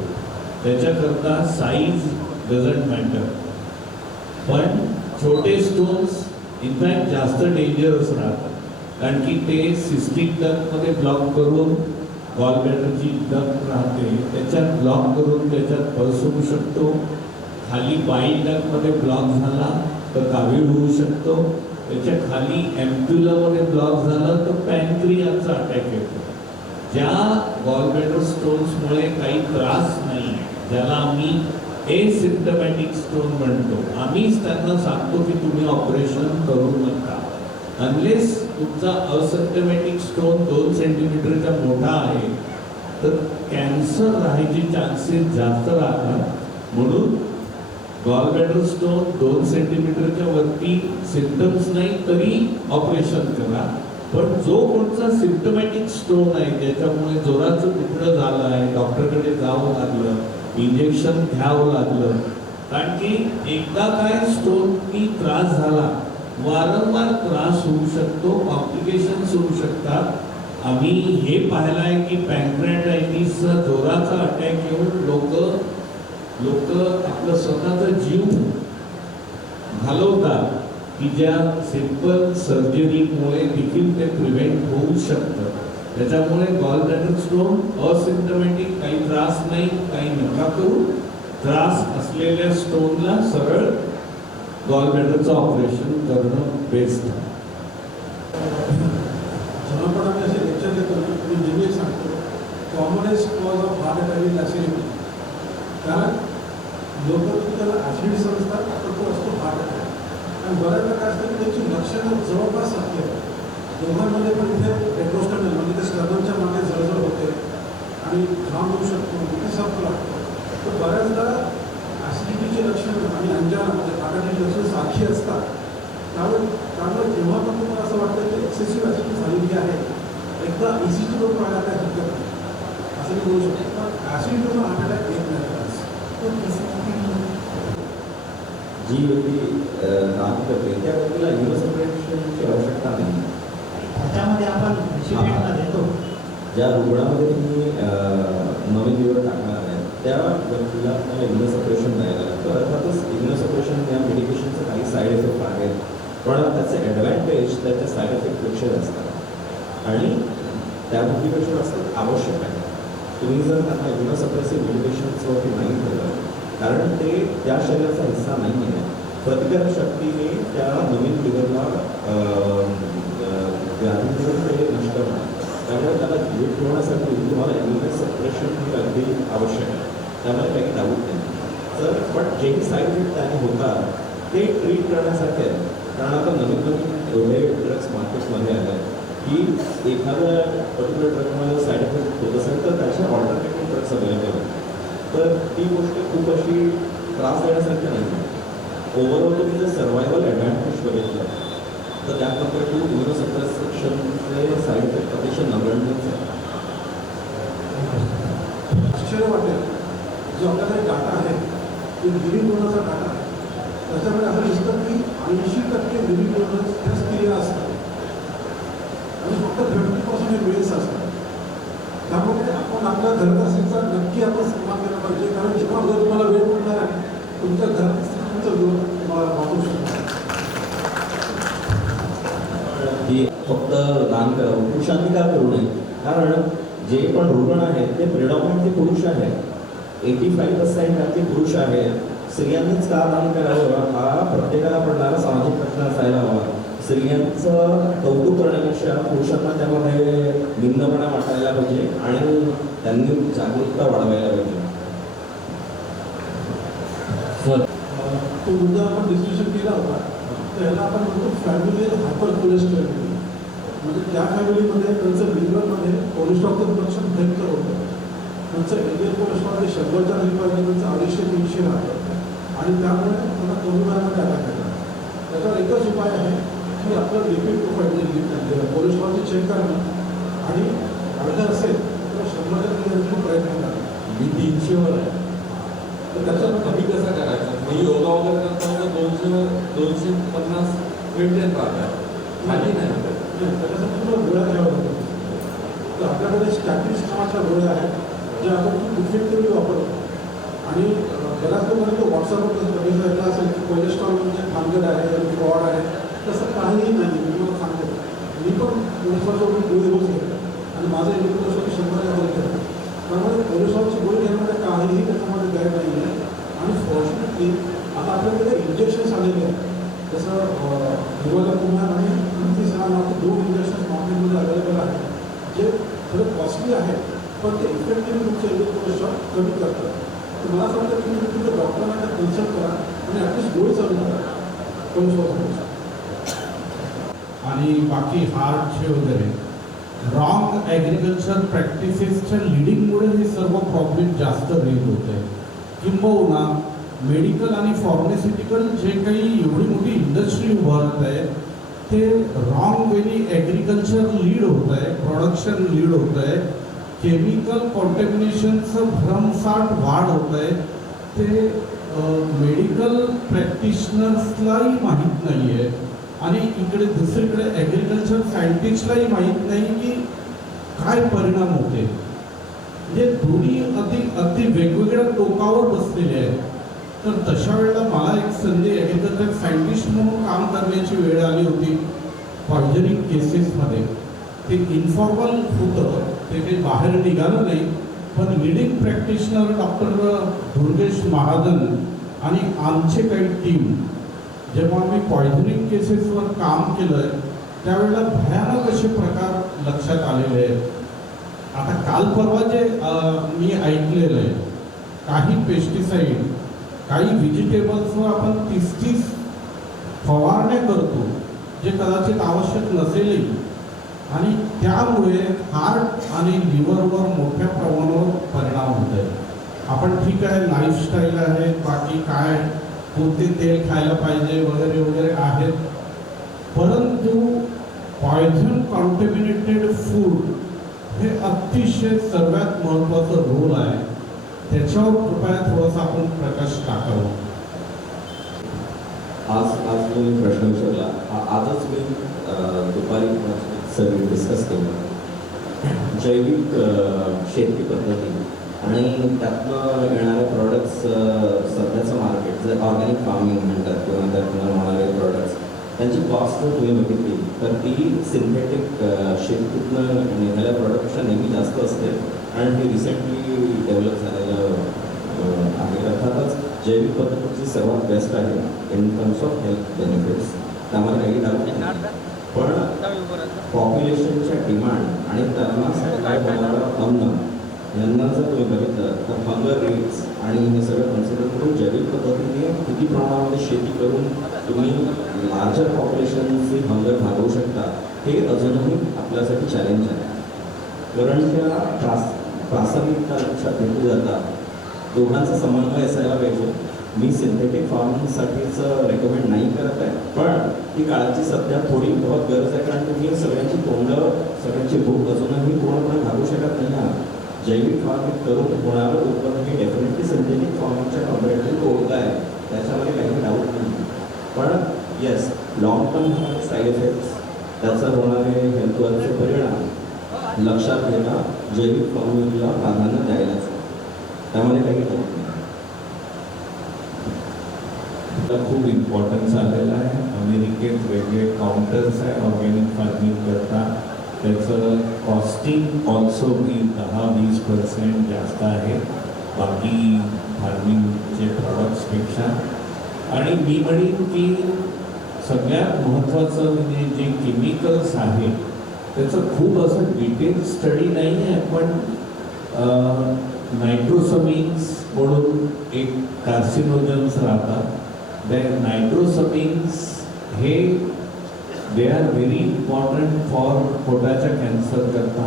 त्याच्याकरता साईज डझंट मॅटर. पण छोटे स्टोन्स इनफॅक्ट जास्त डेंजरस राहतात, कारण की ते सिस्टिक डक्टमध्ये ब्लॉक करून, गॉलब्लॅडरची डक्ट राहते त्याच्यात ब्लॉक करून त्याच्यात पल्स होऊ शकतो. खाली बाईल डक्टमध्ये ब्लॉक झाला तर कावीळ होऊ शकतो. त्याच्या खाली एम्प्युलामध्ये ब्लॉक झालं तर पॅनक्रियाचा अटॅक येतो. ज्या गॉलब्लॅडर स्टोन्समुळे काही त्रास नाही, ज्याला आम्ही एसिम्प्टमॅटिक स्टोन म्हणतो, आम्हीच त्यांना सांगतो की तुम्ही ऑपरेशन करू नका. अनलेस तुमचा असिम्प्टमॅटिक स्टोन 2 सेंटीमीटरचा मोठा आहे तर कॅन्सर राहायचे चान्सेस जास्त राहतात. म्हणून गॉलब्लॅडर स्टोन 2 सेंटीमीटरच्या वरती सिम्पटम्स नाही तरी ऑपरेशन करा. पण जो कोणता सिम्पटमॅटिक स्टोन आहे ज्याच्यामुळे जोराचं दुखणं झालं आहे, डॉक्टरकडे जावं लागलं, इंजेक्शन घ्यावं लागलं, कारण की एकदा काय स्टोननी त्रास झाला, वारंवार त्रास होऊ शकतो, कॉम्प्लिकेशन्स होऊ शकतात. आम्ही हे पाहिलं आहे की पॅन्क्रियाटायटिसचा जोराचा अटॅक येऊन लोक आपलं स्वतःचा जीव घालवतात की ज्या सिंपल सर्जरीमुळे देखील ते प्रिव्हेंट होऊ शकतं. त्याच्यामुळे गॉल ब्लॅडर स्टोन असिम्पटमॅटिक, काही त्रास नाही, काही नका करू. त्रास असलेल्या स्टोनला सरळ गॉल ब्लॅडरचं ऑपरेशन करणं बेस्ट. जेव्हा पण आम्ही असे लेक्चर देतो मी नेहमी सांगतो commonest cause of heart attack is acidity. कारण लोक त्याला ॲसिड समजतात तर तो असतो हार्ट अटॅक. आणि बऱ्याचदा काय असतं की त्याची लक्षणं जवळपास सारखी आहेत. दोघांमध्ये पण इथे पेट्रोस्टॅमिन म्हणजे ते स्टर्नमच्या मागे जळजळ होते आणि घाम होऊ शकतो, मोठी साप लागतो. तर बऱ्याचदा ॲसिडिटीचे लक्षणं आणि अंजाना म्हणजे हार्ट अटॅकची लक्षणं सारखी असतात. त्यामुळे जेव्हा पण तुम्हाला असं वाटतं की एक्सेसिव्ह ॲसिडिटी झालेली आहे, एकदा ECG करून पाहायला काय हरकत नाही असं मी बोलू शकतो. पण ॲसिडिटीचा हार्ट अटॅक येत नाही. जी व्यक्ती काम करते त्या व्यक्तीला इम्युनोसप्रेशनची आवश्यकता नाही. त्याच्यामध्ये आपण रेसिपिएंटला देतो. ज्या रुग्णामध्ये तुम्ही नवीन लिव्हर टाकणार आहे त्या व्यक्तीला तुम्हाला इम्युनोसप्रेशन द्यायला लागतं. अर्थातच इम्युनोसप्रेशन या मेडिकेशनचे काही साईड इफेक्ट आहेत, पण त्याचे ॲडव्हान्टेज त्याच्या साईड इफेक्टपेक्षा जास्त आहेत आणि त्या व्यक्तीपेक्षा जास्त आवश्यक आहे. तुम्ही जर त्यांना इम्युनोसप्रेसिव्ह मेडिकेशन्सवरती नाही ठेवलं, कारण ते त्या शरीराचा हिस्सा नाही आहे, प्रतिकारशक्तीने त्या नवीन लिव्हरला व्याधीवर ते नष्ट होणार. त्यामुळे त्याला जीवित ठेवण्यासाठी तुम्हाला इम्युनोसप्रेशन ही अगदी आवश्यक आहे. त्यामुळे काही डाऊट नाही. तर पण जेही साईड इफेक्ट त्याने होतात ते ट्रीट करण्यासारखे आहेत. कारण आता नवीन एवढे ड्रग्स मार्केटमध्ये आले आहेत की एखाद्या पर्टिक्युलर ड्रगमध्ये साईड इफेक्ट होत असेल तर त्याचे ऑल्टरनेटिव्ह ड्रग्स अवेलेबल आहेत. तर ती गोष्ट खूप अशी त्रास देण्यासारखी नाही. ओव्हरऑल तुम्ही जर सर्वायवल ॲडव्हान्टेज बघितलं तर त्या कम्पेअर टू इम्युनोसप्रेशनचे साईड इफेक्ट अतिशय नगण्यच आहे. आश्चर्य वाटेल जो आपल्याकडे डाटा आहे तो लिव्हिंग डोनरचा डाटा आहे. त्याच्यामध्ये असं दिसतं की 80% लिव्हिंग डोनर्स ह्या स्त्रिया असतात आणि फक्त 20% हे मेल्स असतात. त्यामुळे आपण आपल्या घरवासींचा नक्की आपण सन्मान केला पाहिजे. कारण जेव्हा जर तुम्हाला वेळ मिळणार आहे तुमच्या घरात तुमचं विरोध तुम्हाला वाचू शकतो. की फक्त दान करावं, पुरुषांनी का करू नये? कारण जे पण रुग्ण आहेत ते प्रिडॉमिनंटली पुरुष आहेत. 85% त्यातले पुरुष आहेत. स्त्रियांनीच का दान करावं हा प्रत्येकाला पडणारा सामाजिक प्रश्न असायला हवा. स्त्रियांचं कौतुक करण्यापेक्षा पुरुषांना त्यामध्ये निम्नपणा वाटायला पाहिजे आणि त्यांनी जागरूकता वाढवायला पाहिजे. तो मुद्दा आपण डिस्कशन केला होता. तर याला आपण म्हणतो फॅमिली हायपर कोलेस्ट्रॉल. म्हणजे त्या फॅमिलीमध्ये त्यांचं लिव्हरमध्ये कोलेस्ट्रॉलचं प्रोडक्शन भयंकर होतं. त्यांचं एल कोलेस्ट्रॉल 100च्या नाही पाहिजे, त्यांचं 250-300 राहतं आणि त्यामुळे त्यांना कमी वयामध्ये अटॅक येतात. त्याच्यावर एकच उपाय आहे की आपलं लिपिड प्रोफाईल कोलेस्ट्रॉलची चेक करणं आणि अर्ध असेल तर 100च्या खाली प्रयत्न करा. मी 300वर आहे तर त्याच्यात कमी कसं करायचं? मी योगा वगैरे करताना 200-250 मेंटेन राहतात, खाली नाही. त्याच्यासाठी तुला गोळ्या घ्याव्या लागतात. तर आपल्याकडे स्टॅटिक्स नावाच्या गोळ्या आहेत ज्या आपण खूप इफेक्टिव्हली वापरतो आणि बऱ्याच लोकांनी तो व्हॉट्सअपवर बघितलं असेल की कोलेस्ट्रॉल म्हणजे भानगड आहे आणि फ्रॉड आहे. तसं काहीही नाही. मी तुम्हाला सांगतो मी पण कोलेस्ट्रॉलची गोळी रोज घेतो आणि माझं इलेक्ट्रोस्टॉल 100 घेतो. त्यामुळे कोलेस्ट्रॉलची गोळी घेण्यामध्ये काहीही त्याच्यामध्ये गैर नाही आहे. आणि फॉर्च्युनेटली आता आपल्याकडे इंजेक्शन्स आलेले आहेत. जसं हिवालकुमार आणि 29 नावाचे 2 इंजेक्शन्स मार्केटमध्ये अवेलेबल आहेत जे थोडे कॉस्टली आहेत पण ते इफेक्टिव्ह तुमचं एल कोलेस्ट्रॉल कमी करतात. तर मला असं वाटतं की तुम्ही तुमच्या डॉक्टरांना कन्सल्ट करा आणि ॲटलिस्ट गोळी चालू करा कोलेस्ट्रॉल. आणि बाकी हार्टचे वगैरे रॉंग ॲग्रिकल्चर प्रॅक्टिसेसच्या लिडिंगमुळे हे सर्व प्रॉब्लेम जास्त रेज होत आहे. किंबहुना मेडिकल आणि फार्मास्युटिकल जे काही एवढी मोठी इंडस्ट्री उभारत आहे ते रॉंग वेनी ॲग्रिकल्चर लीड होत आहे, प्रोडक्शन लीड होत आहे, केमिकल कॉन्टॅमिनेशनचं भरमसाठ वाढ होत आहे. ते मेडिकल प्रॅक्टिशनर्सलाही माहीत नाही आहे आणि इकडे दुसरीकडे ॲग्रिकल्चर सायंटिस्टलाही माहीत नाही की काय परिणाम होते. म्हणजे दोन्ही अगदी वेगवेगळ्या टोकावर बसलेले आहेत. तर तशा वेळेला मला एक संधी ॲग्रिकल्चर सायंटिस्ट म्हणून काम करण्याची वेळ आली होती पॉयझनिंग केसेसमध्ये. ते इन्फॉर्मल होतं, ते काही बाहेर निघालं नाही. पण leading practitioner doctor Durgesh Mahajan आणि आमचे काही टीम जेव्हा आम्ही पॉयझनिंग केसेसवर काम केलं आहे त्यावेळेला भयानक असे प्रकार लक्षात आलेले आहेत. आता काल परवा जे मी ऐकलेलं आहे, काही पेस्टिसाईड काही व्हेजिटेबल्सवर आपण 30 फवारण्या करतो जे कदाचित आवश्यक नसेलही आणि त्यामुळे हार्ट आणि लिव्हरवर मोठ्या प्रमाणावर परिणाम होत आहे. आपण ठीक आहे लाईफस्टाईल आहे, बाकी काय कोणते तेल खायला पाहिजे वगैरे वगैरे आहेत, परंतु पॉयझन कॉन्टॅमिनेटेड फूड हे अतिशय सर्वात महत्त्वाचं रोल आहे. त्याच्यावर कृपया थोडासा आपण प्रकाश टाकावा. आज तुम्ही प्रश्न विचारला. आजच मी दुपारी सगळी डिस्कस केलं जैविक शेती पद्धती आणि त्यातनं येणारे प्रॉडक्ट्स. सध्याचं मार्केट जर ऑर्गॅनिक फार्मिंग म्हणतात किंवा त्यातनं होणारे प्रॉडक्ट्स त्यांची कॉस्ट जर तुम्ही बघितली तर ती सिंथेटिक शेतीतनं निघालेल्या प्रॉडक्टपेक्षा नेहमी जास्त असते आणि हे रिसेंटली डेव्हलप झालेलं आहे. अर्थातच जैविक पद्धतीची सर्वात बेस्ट आहे in terms of health benefits, त्यामध्ये काही डाऊट नाही. पण पॉप्युलेशनच्या डिमांड आणि त्यांना काय होणारं अन्न यांना जर तुम्ही बघितलं तर हंगर रेट्स आणि हे सगळं कन्सिडर करून जैविक पद्धतीने किती प्रमाणामध्ये शेती करून तुम्ही लार्जर पॉप्युलेशनची हंगर भागवू शकता हे अजूनही आपल्यासाठी चॅलेंज आहे. कारण त्या प्रासंगिकता लक्षात घेतली जातात, दोघांचा समन्वय असायला पाहिजे. मी सिंथेटिक फार्मिंगसाठीच रेकमेंड नाही करत आहे, पण ही काळाची सध्या थोडी बहुत गरज आहे. कारण तुम्ही सगळ्यांची तोंडं सगळ्यांची भूक अजूनही पूर्णपणे भागू शकत नाही आहात. जैविक फार्मिंग करून होणारं उत्पन्न हे डेफिनेटली सिंथेटिक फार्मिंगच्या कम्पॅरेटिव्ह तोडगा आहे, त्याच्यामध्ये काही डाऊट नाही. पण yes, long term side effects त्याचा होणारे हेल्थवरचे परिणाम लक्षात घेणं जैविक फार्मिंगला प्राधान्य द्यायलाच, त्यामध्ये काही डाऊट नाही. खूप इम्पॉर्टन्स आलेला आहे. अमेरिकेत वेगळे काउंटर्स आहे ऑर्गॅनिक फार्मिंग करता. त्याचं कॉस्टिंग ऑल्सो की 10-20% जास्त आहे बाकी फार्मिंगचे प्रॉडक्ट्सपेक्षा. आणि मी म्हणेन की सगळ्यात महत्त्वाचं म्हणजे जे केमिकल्स आहे त्याचं खूप असं डिटेल स्टडी नाही आहे. पण नायट्रोसमिन्स म्हणून एक कार्सिनोजन्स राहतात. त्या नायट्रोसमिन्स हे they are very important for पोटाच्या कॅन्सर करता.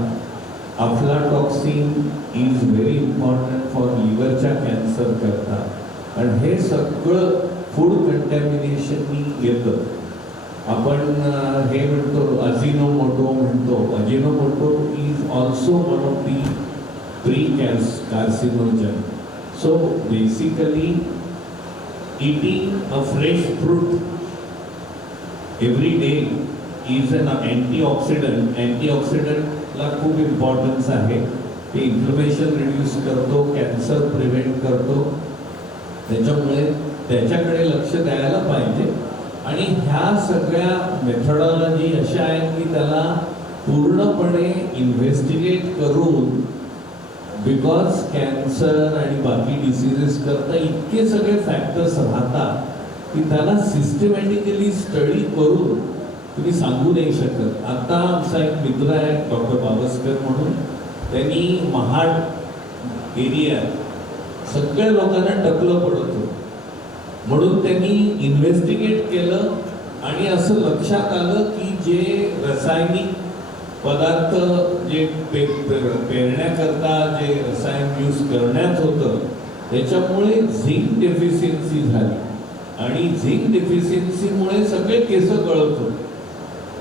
Aflatoxin is very important for लिव्हरच्या कॅन्सर करता. आणि हे सगळं फूड कंटॅमिनेशननी येतं. आपण हे म्हणतो अजिनोमोटो म्हणतो. Ajinomoto is also one of the pre carcinogen. So basically eating a fresh fruit every day is an antioxidant. antioxidantला खूप इम्पॉर्टन्स आहे. ते इन्फ्लमेशन रिड्यूस करतो, कॅन्सर प्रिव्हेंट करतो. त्याच्यामुळे त्याच्याकडे लक्ष द्यायला पाहिजे. आणि ह्या सगळ्या मेथडॉलॉजी अशा आहेत की त्याला पूर्णपणे इन्व्हेस्टिगेट करून बिकॉज कॅन्सर आणि बाकी डिसीजेस करता इतके सगळे फॅक्टर्स राहतात की त्याला सिस्टमॅटिकली स्टडी करून तुम्ही सांगू नाही शकत. आता आमचा एक मित्र आहे डॉक्टर बावस्कर म्हणून, त्यांनी महाड एरियात सगळ्या लोकांना टकलं पडत होतं म्हणून त्यांनी इन्व्हेस्टिगेट केलं आणि असं लक्षात आलं की जे रासायनिक पदार्थ जे पेरण्याकरता जे रसायन यूज करण्यात होतं त्याच्यामुळे झिंक डेफिशियन्सी झाली आणि झिंक डेफिशियन्सीमुळे सगळे केस गळत होते.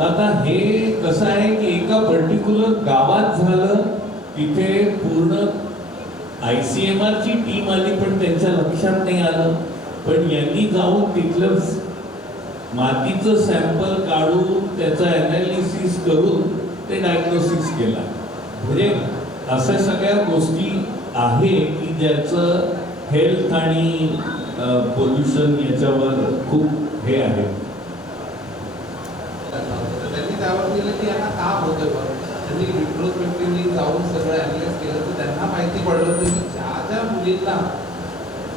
आता हे कसं आहे की एका पर्टिक्युलर गावात झालं, तिथे पूर्ण ICMR ची टीम आली पण त्यांच्या लक्षात नाही आलं. पण यांनी जाऊन तिथलं मातीचं सॅम्पल काढून त्याचं ॲनालिसिस करून ते डायग्नोसिस केला. म्हणजे अशा सगळ्या गोष्टी आहे की ज्याचं हेल्थ आणि पोल्युशन याच्यावर खूप हे आहे. त्यांनी त्यावर दिलं की यांना का होतं बरं. त्यांनी रिट्रोस्पेक्टिव्हली जाऊन सगळं ॲनालाइज केलं तर त्यांना माहिती पडलं की ज्या ज्या मुलींना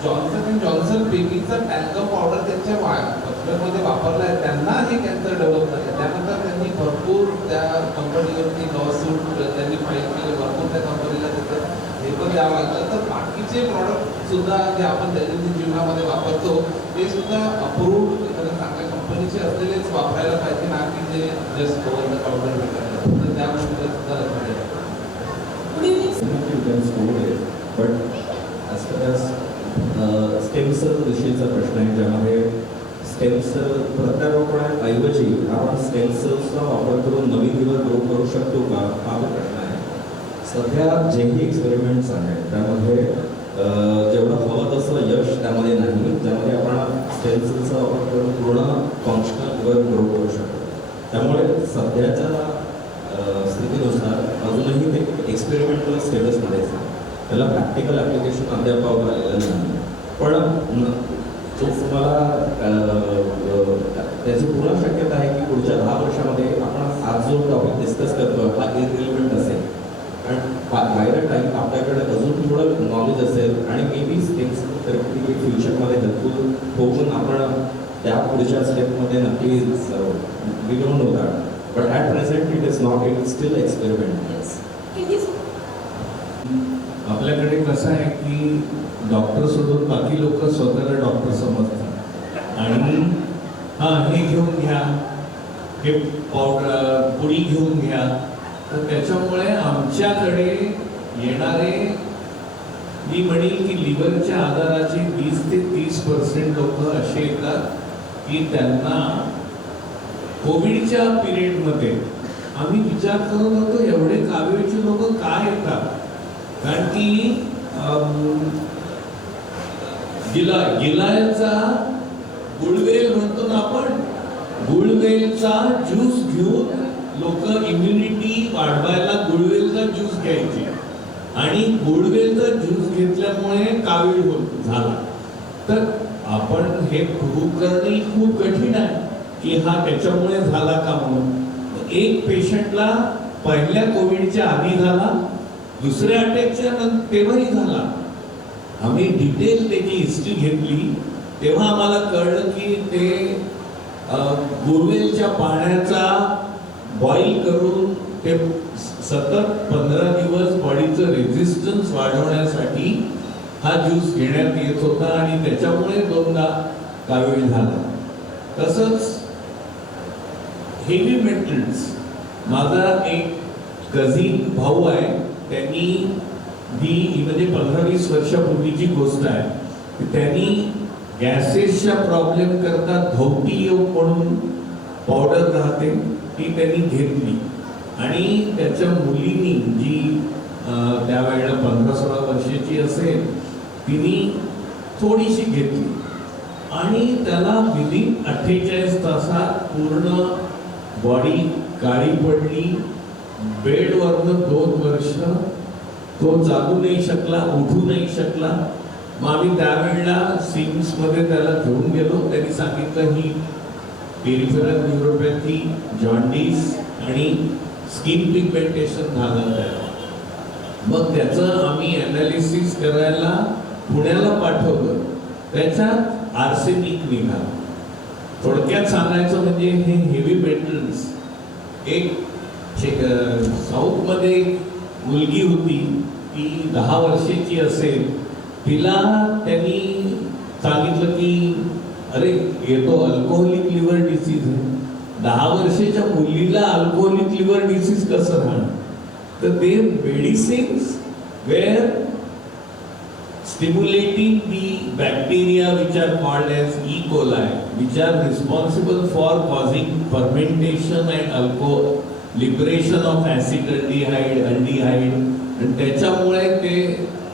जॉन्सन अँड जॉन्सन बेबीचा टॅल्कम पावडर त्यांच्या हॉस्पिटलमध्ये वापरला आहे त्यांना हे कॅन्सर डेव्हलप झालं. त्यानंतर त्यांनी भरपूर त्या कंपनीवरती लॉसूट त्यांनी फाईल केले, भरपूर त्या कंपनीला त्याचं हे पण द्यावं लागलं. तर बाकीचे प्रॉडक्ट सुद्धा जे आपण दैनंदिन जीवनामध्ये वापरतो ते सुद्धा अप्रूव्ड चांगल्या कंपनीचे असलेलेच वापरायला पाहिजे, ना की जे जस्ट ओव्हर द काउंटर विकायला. तर त्या गोष्टीला सुद्धा लक्ष द्यायला. You can store it, but as far as stem cell विषयीचा प्रश्न आहे, ज्यामध्ये स्टेम सेल प्रत्यारोपणाऐवजी आपण स्टेम सेल्सचा वापर करून नवीन लिव्हर ग्रो करू शकतो का, हा जो प्रश्न आहे. सध्या जेही एक्सपेरिमेंट्स आहेत त्यामध्ये जेवढं हवं तसं यश त्यामध्ये नाही, ज्यामध्ये आपण स्टेम सेल्सचा वापर करून पूर्ण फंक्शनल लिव्हर ग्रो करू शकतो. त्यामुळे सध्याच्या स्थितीनुसार अजूनही ते एक्सपेरिमेंटल स्टेटसमध्येच आहे. त्याला प्रॅक्टिकल ॲप्लिकेशन अद्याप आलेलं नाही. पण तो तुम्हाला त्याची पूर्ण शक्यता आहे की पुढच्या 10 वर्षामध्ये आपण आज जो टॉपिक डिस्कस करतो हा इरिलेव्हंट असेल. कारण बाय द टाईम आपल्याकडे अजून थोडं नॉलेज असेल आणि मे बी थेरपी फ्युचरमध्ये हेल्पफुल होऊन आपण त्या पुढच्या स्टेपमध्ये नक्की we don't know that. But at present it is not, it still experiment. आपल्याकडे कसं आहे की डॉक्टर सोडून बाकी लोक स्वतःला डॉक्टर समजतात आणि हे घेऊन घ्या, हे पावडर पुडी घेऊन घ्या. तर त्याच्यामुळे आमच्याकडे येणारे मी म्हणेल की लिव्हरच्या आजाराचे 20 ते 30% लोक असे येतात की त्यांना कोविडच्या पिरियडमध्ये आम्ही विचार करत होतो एवढे कावीळचे लोक का येतात. कारण की गिलायचा गुळवेल म्हणतो ना आपण, गुळवेलचा ज्यूस घेऊन लोक इम्युनिटी वाढवायला गुळवेलचा ज्यूस घ्यायचे आणि गुळवेलचा ज्यूस घेतल्यामुळे कावीळ झाला. तर आपण हे प्रूव्ह करणे खूप कठीण आहे की हा त्याच्यामुळे झाला का म्हणून. एक पेशंटला पहिल्या कोविडच्या आधी झाला, दुसऱ्या अटॅकच्या तेव्हाही झाला. आम्ही डिटेल त्याची हिस्ट्री घेतली तेव्हा आम्हाला कळलं की ते गुळवेलच्या पाण्याचा बॉईल करून ते सतत 15 दिवस बॉडीचं रेझिस्टन्स वाढवण्यासाठी हा ज्यूस घेण्यात येत होता आणि त्याच्यामुळे 2दा कावीळ झाला. तसंच हेवी मेटल्स, माझा एक कझिन भाऊ आहे, त्यांनी म्हणजे 15-20 वर्षापूर्वीची गोष्ट आहे, त्यांनी गॅसेसच्या प्रॉब्लेम करता धोवटी योग म्हणून पावडर राहते ती त्यांनी घेतली आणि त्याच्या मुलीनी जी त्यावेळेला 15-16 वर्षाची असेल तिने थोडीशी घेतली आणि त्याला विदिन 48 तासात पूर्ण बॉडी काळी पडली. बेडवरनं 2 वर्ष तो जागू नाही शकला, उठू नाही शकला. मग आम्ही त्यावेळेला सिम्समध्ये त्याला घेऊन गेलो. त्यांनी सांगितलं ही पेरिफेरल न्यूरोपॅथी, जॉन्डिस आणि स्किन पिगमेंटेशन झालं त्याला. मग त्याचं आम्ही ॲनालिसिस करायला पुण्याला पाठवलं. त्याच्यात आर्सेनिक निघालं. थोडक्यात सांगायचं म्हणजे हे हेवी मेटल्स, एक साऊथमध्ये मुलगी होती, ती 10 वर्षाची असेल, तिला त्यांनी सांगितलं की अरे येतो अल्कोहोलिक लिव्हर डिसीज आहे. 10 वर्षाच्या मुलीला अल्कोहोलिक लिव्हर डिसीज कसं राहणार. तर ते medicines were stimulating the bacteria which are called as E. coli, which are responsible for causing fermentation and alcohol, liberation of acetaldehyde, aldehyde, आणि त्याच्यामुळे ते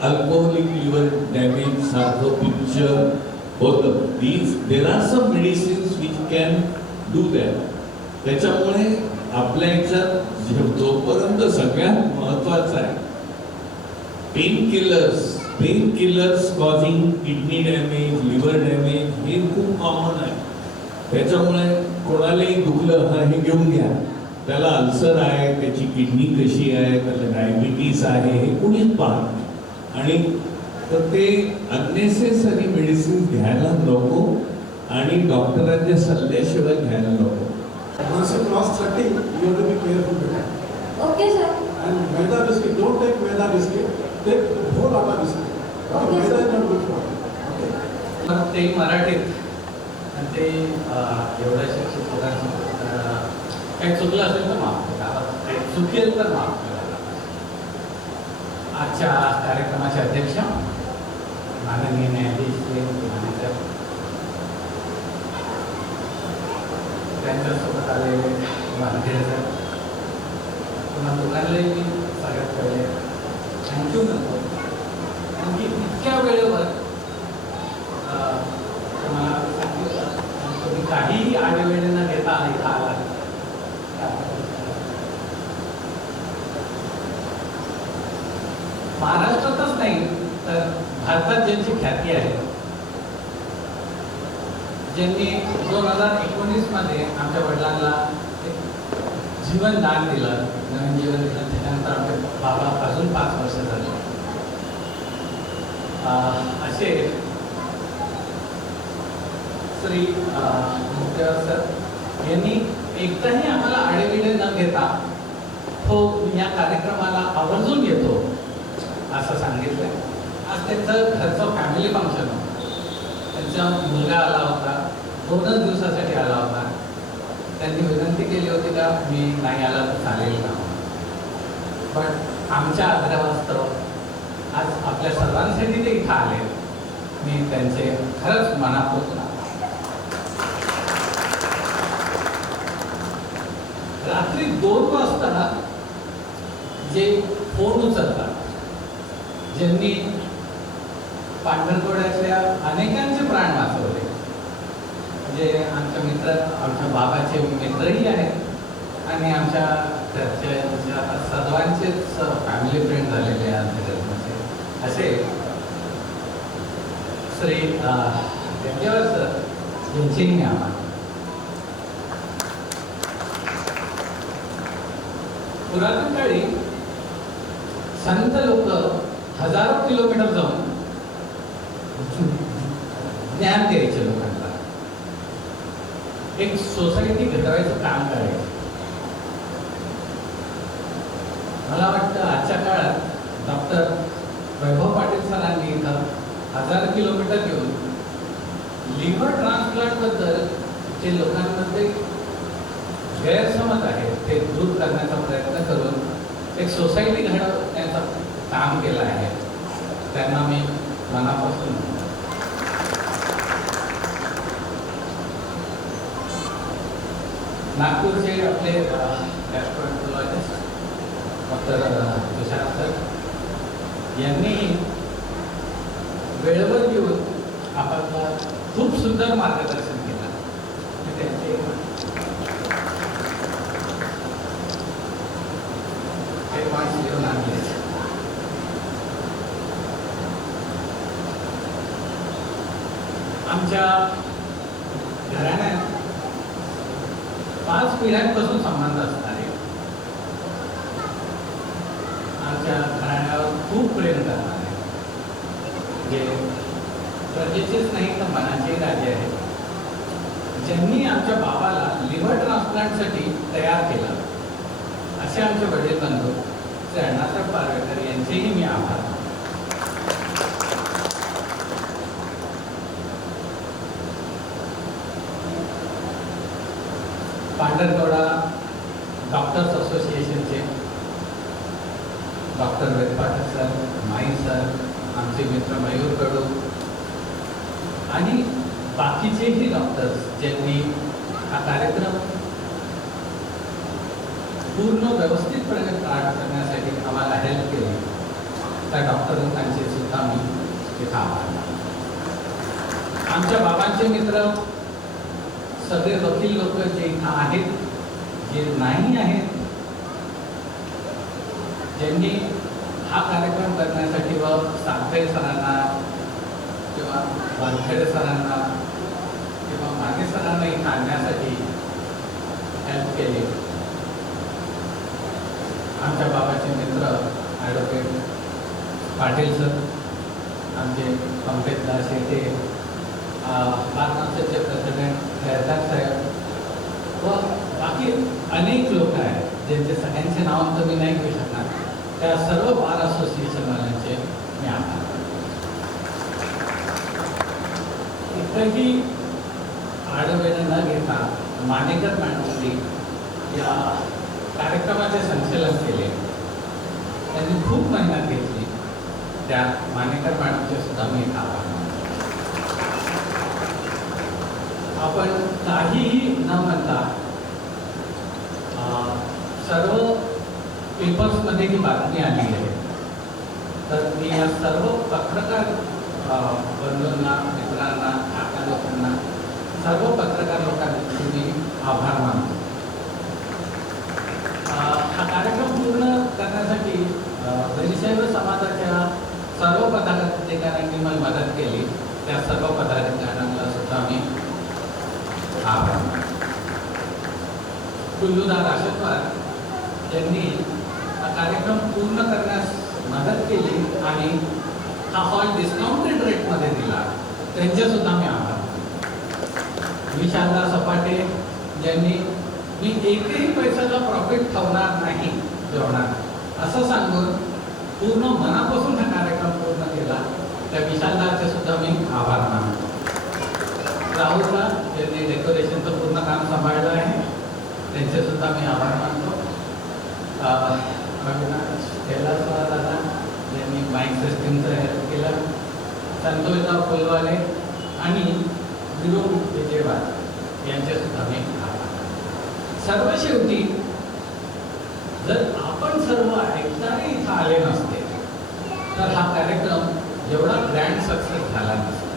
अल्कोहोलिक लिव्हर डॅमेज सारखं पिक्चर होतं. There are some medicines which can do that. त्याच्यामुळे आपल्या ह्याच्यात जोपर्यंत सगळ्यात महत्वाचं आहे pain killers causing kidney damage, liver damage हे खूप कॉमन आहे. त्याच्यामुळे कोणालाही दुखलं हे घेऊन घ्या, त्याला अल्सर आहे, त्याची किडनी कशी आहे, त्याला डायबिटीस आहे, हे कुणीच पाहत नाही. आणि तर ते अननेसेसरी मेडिसिन घ्यायला नको आणि डॉक्टरांच्या सल्ल्याशिवाय घ्यायला नको. Once you cross 30, you have to be careful with that. Okay, sir. And maida biscuit, don't take maida biscuit, take whole atta biscuit. Okay, Maida sir. is not good for you. Okay. ते मराठीत आणि ते एवढ्या शिक्षित लोकांचं काही चुकलं असेल तर माफ करा, काही चुकेल तर माफ करा. आजच्या कार्यक्रमाचे अध्यक्ष माननीय न्यायाधीश मानेकर, त्यांच्यासोबत आलेले वानखेडे सर, पुन्हा दोघांनाही मी सगळ्यात पहिले थँक्यू म्हणतो. कारण की इतक्या वेळेवर तुम्हाला सांगितलं तुम्ही काहीही आडेवेळे न घेता इथं आला. महाराष्ट्रातच नाही तर भारतात ज्यांची ख्याती आहे, ज्यांनी 2019 मध्ये आमच्या वडिलांना एक जीवन दान दिलं, नवीन जीवन दिलं, त्याच्यानंतर आमचे बाबा अजून 5 वर्ष झाले, असे श्री मुक्तेवर सर यांनी एकदाही आम्हाला आडेविडे न घेता हो या कार्यक्रमाला आवर्जून येतो असं सांगितलं. आज त्यांचं घरचं फॅमिली फंक्शन होतं, त्यांचा मुलगा आला होता, 2च दिवसासाठी आला होता. त्यांनी विनंती केली होती का मी नाही आला तर चालेल का, पण आमच्या आग्रहास्तव आज आपल्या सर्वांसाठी ते इथं आले. मी त्यांचे खरंच मनापासून रात्री 2 वाजता जे फोन उचलतात, ज्यांनी पांढरकवड्यातल्या अनेकांचे प्राण वाचवले, जे आमच्या मित्र, आमच्या बाबाचे मित्रही आहेत आणि आमच्या घरच्या सर्वांचेच फॅमिली फ्रेंड झालेले आहेत आमच्या जन्माचे, असे श्री गंगेवार सर यांचेही मी आभार. पुरातन काळी संत लोक हजारो किलोमीटर जाऊन ज्ञान द्यायचे लोकांना, एक सोसायटी घडवायचं काम करायचं. मला वाटतं आजच्या काळात डॉक्टर वैभव पाटील सरांनी इथं 1000 किलोमीटर घेऊन लिव्हर ट्रान्सप्लांटबद्दल जे लोकांमध्ये गैरसमज आहे ते दूर करण्याचा प्रयत्न करून एक सोसायटी घडवण्याचं काम केलं आहे. त्यांना मी मनापासून नागपूरचे आपले गॅस्ट्रोएंटरोलॉजिस्ट डॉक्टर तुषार सर यांनी वेळेवर येऊन आपल्याला खूप सुंदर मार्गदर्शन केलं. त्यांचे घेऊन आणले. आमच्या घराण्यात 5 पिढ्यांपासून संबंध असणारे, आमच्या घराण्यावर खूप प्रेम करणारे, जे प्रजेचेच नाही तर मनाचे राजे आहेत, ज्यांनी आमच्या बाबाला लिव्हर ट्रान्सप्लांटसाठी तयार केलं, असे आमचे वडील बंधू श्री अण्णासाहेब पारवेकर यांचेही मी आभार. पांढरकवडा डॉक्टर्स असोसिएशनचे डॉक्टर वेदपाठक सर, माई सर, आमचे मित्र मयूर कडू आणि बाकीचेही डॉक्टर्स ज्यांनी हा कार्यक्रम पूर्ण व्यवस्थितपणे पार करण्यासाठी आम्हाला हेल्प केली, त्या डॉक्टरांचे सुद्धा मी इथं आभार मानतो. आमच्या बाबांचे मित्र सगळे वकील लोक जे इथं आहेत, जे नाही आहेत, ज्यांनी हा कार्यक्रम करण्यासाठी व साखरे सरांना किंवा वानखेडे सरांना किंवा मागे सरांना इथं आणण्यासाठी हेल्प केली. आमच्या बाबाचे मित्र ॲडव्होकेट पाटील सर, आमचे पंकजदास शेटे, बारमांचे प्रेसिडेंट खैरदार साहेब व बाकी अनेक लोक आहेत ज्यांचे सगळ्यांचे नाव तर मी नाही घेऊ शकणार. त्या सर्व बार असोसिएशनवाल्यांचे मी आभार मानतो. इतकंही आडवेळं न घेता मानेकर मॅडमनी या कार्यक्रमाचे संचालन केले. त्यांनी खूप मेहनत घेतली. त्या मानेकर मॅडमचे सुद्धा मी आभार मानतो. आपण काहीही न म्हणता सर्व पेपर्समध्ये ही बातमी आली आहे, तर मी या सर्व पत्रकार बंधूंना, मित्रांना, काका लोकांना, सर्व पत्रकार लोकांचे मी आभार मानतो. हा कार्यक्रम पूर्ण करण्यासाठी वैशैव समाजाच्या सर्व पदाधिकाऱ्यांनी मला मदत केली. त्या सर्व पदाधिकाऱ्यांना सुद्धा मी आभार मानतो. कुल्लूदार आशीर्वाद यांनी हा कार्यक्रम पूर्ण करण्यास मदत केली आणि हा हॉल डिस्काउंटेड रेटमध्ये दिला, त्यांचे सुद्धा मी आभार मानतो. विशालदास सपाटे यांनी मी एकही पैशाचा प्रॉफिट ठेवणार नाही जेवणार असं सांगून पूर्ण मनापासून हा कार्यक्रम पूर्ण केला. त्या विशालदासचे सुद्धा मी आभार मानतो. राहुलला यांनी डेकोरेशनचं पूर्ण काम सांभाळलं आहे, त्यांचे सुद्धा मी आभार मानतो. दादा यांनी माईक सिस्टीमचं हेल्प केलं. संतोषराव फुलवाले आणि विरोध विजयवाद यांचे सुद्धा मी आभार मानतो. सर्व शेवटी जर आपण सर्व ऐकणारे इथं आले नसते तर हा कार्यक्रम एवढा ग्रँड सक्सेस झाला नसता.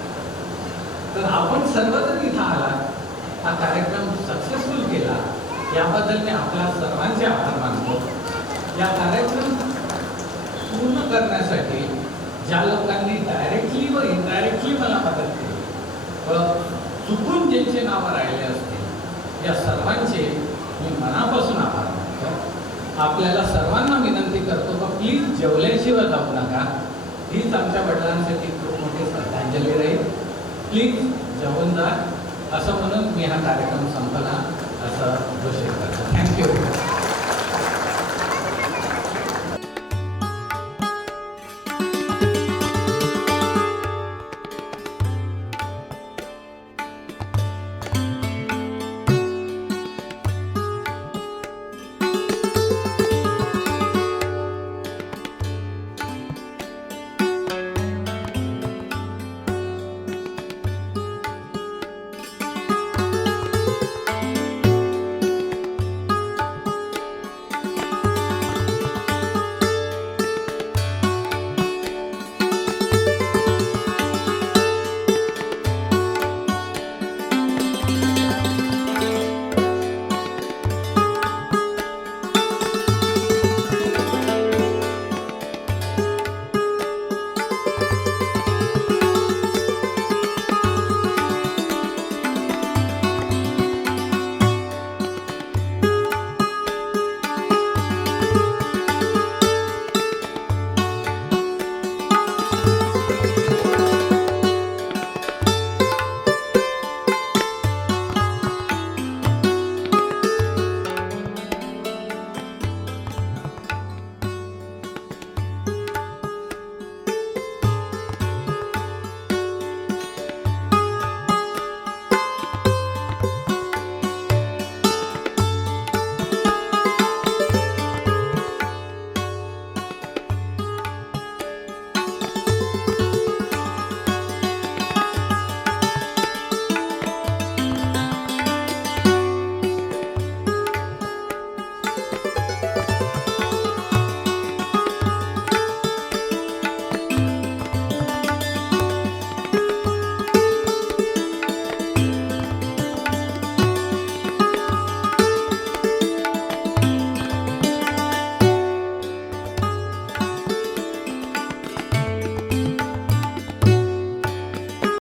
तर आपण सर्वजण इथं आला, हा कार्यक्रम सक्सेसफुल केला, याबद्दल मी आपल्या सर्वांचे आभार मानतो. या कार्यक्रम पूर्ण करण्यासाठी ज्या लोकांनी डायरेक्टली व इनडायरेक्टली मला मदत केली व चुकून ज्यांचे नावं राहिले असतील, या सर्वांचे मी मनापासून आभार मानतो. आपल्याला सर्वांना विनंती करतो की प्लीज जेवल्याशिवाय जाऊ नका. हीच आमच्या वडिलांसाठी खूप मोठी श्रद्धांजली राहील. प्लीज जेवून जा असं म्हणून मी हा कार्यक्रम संपला.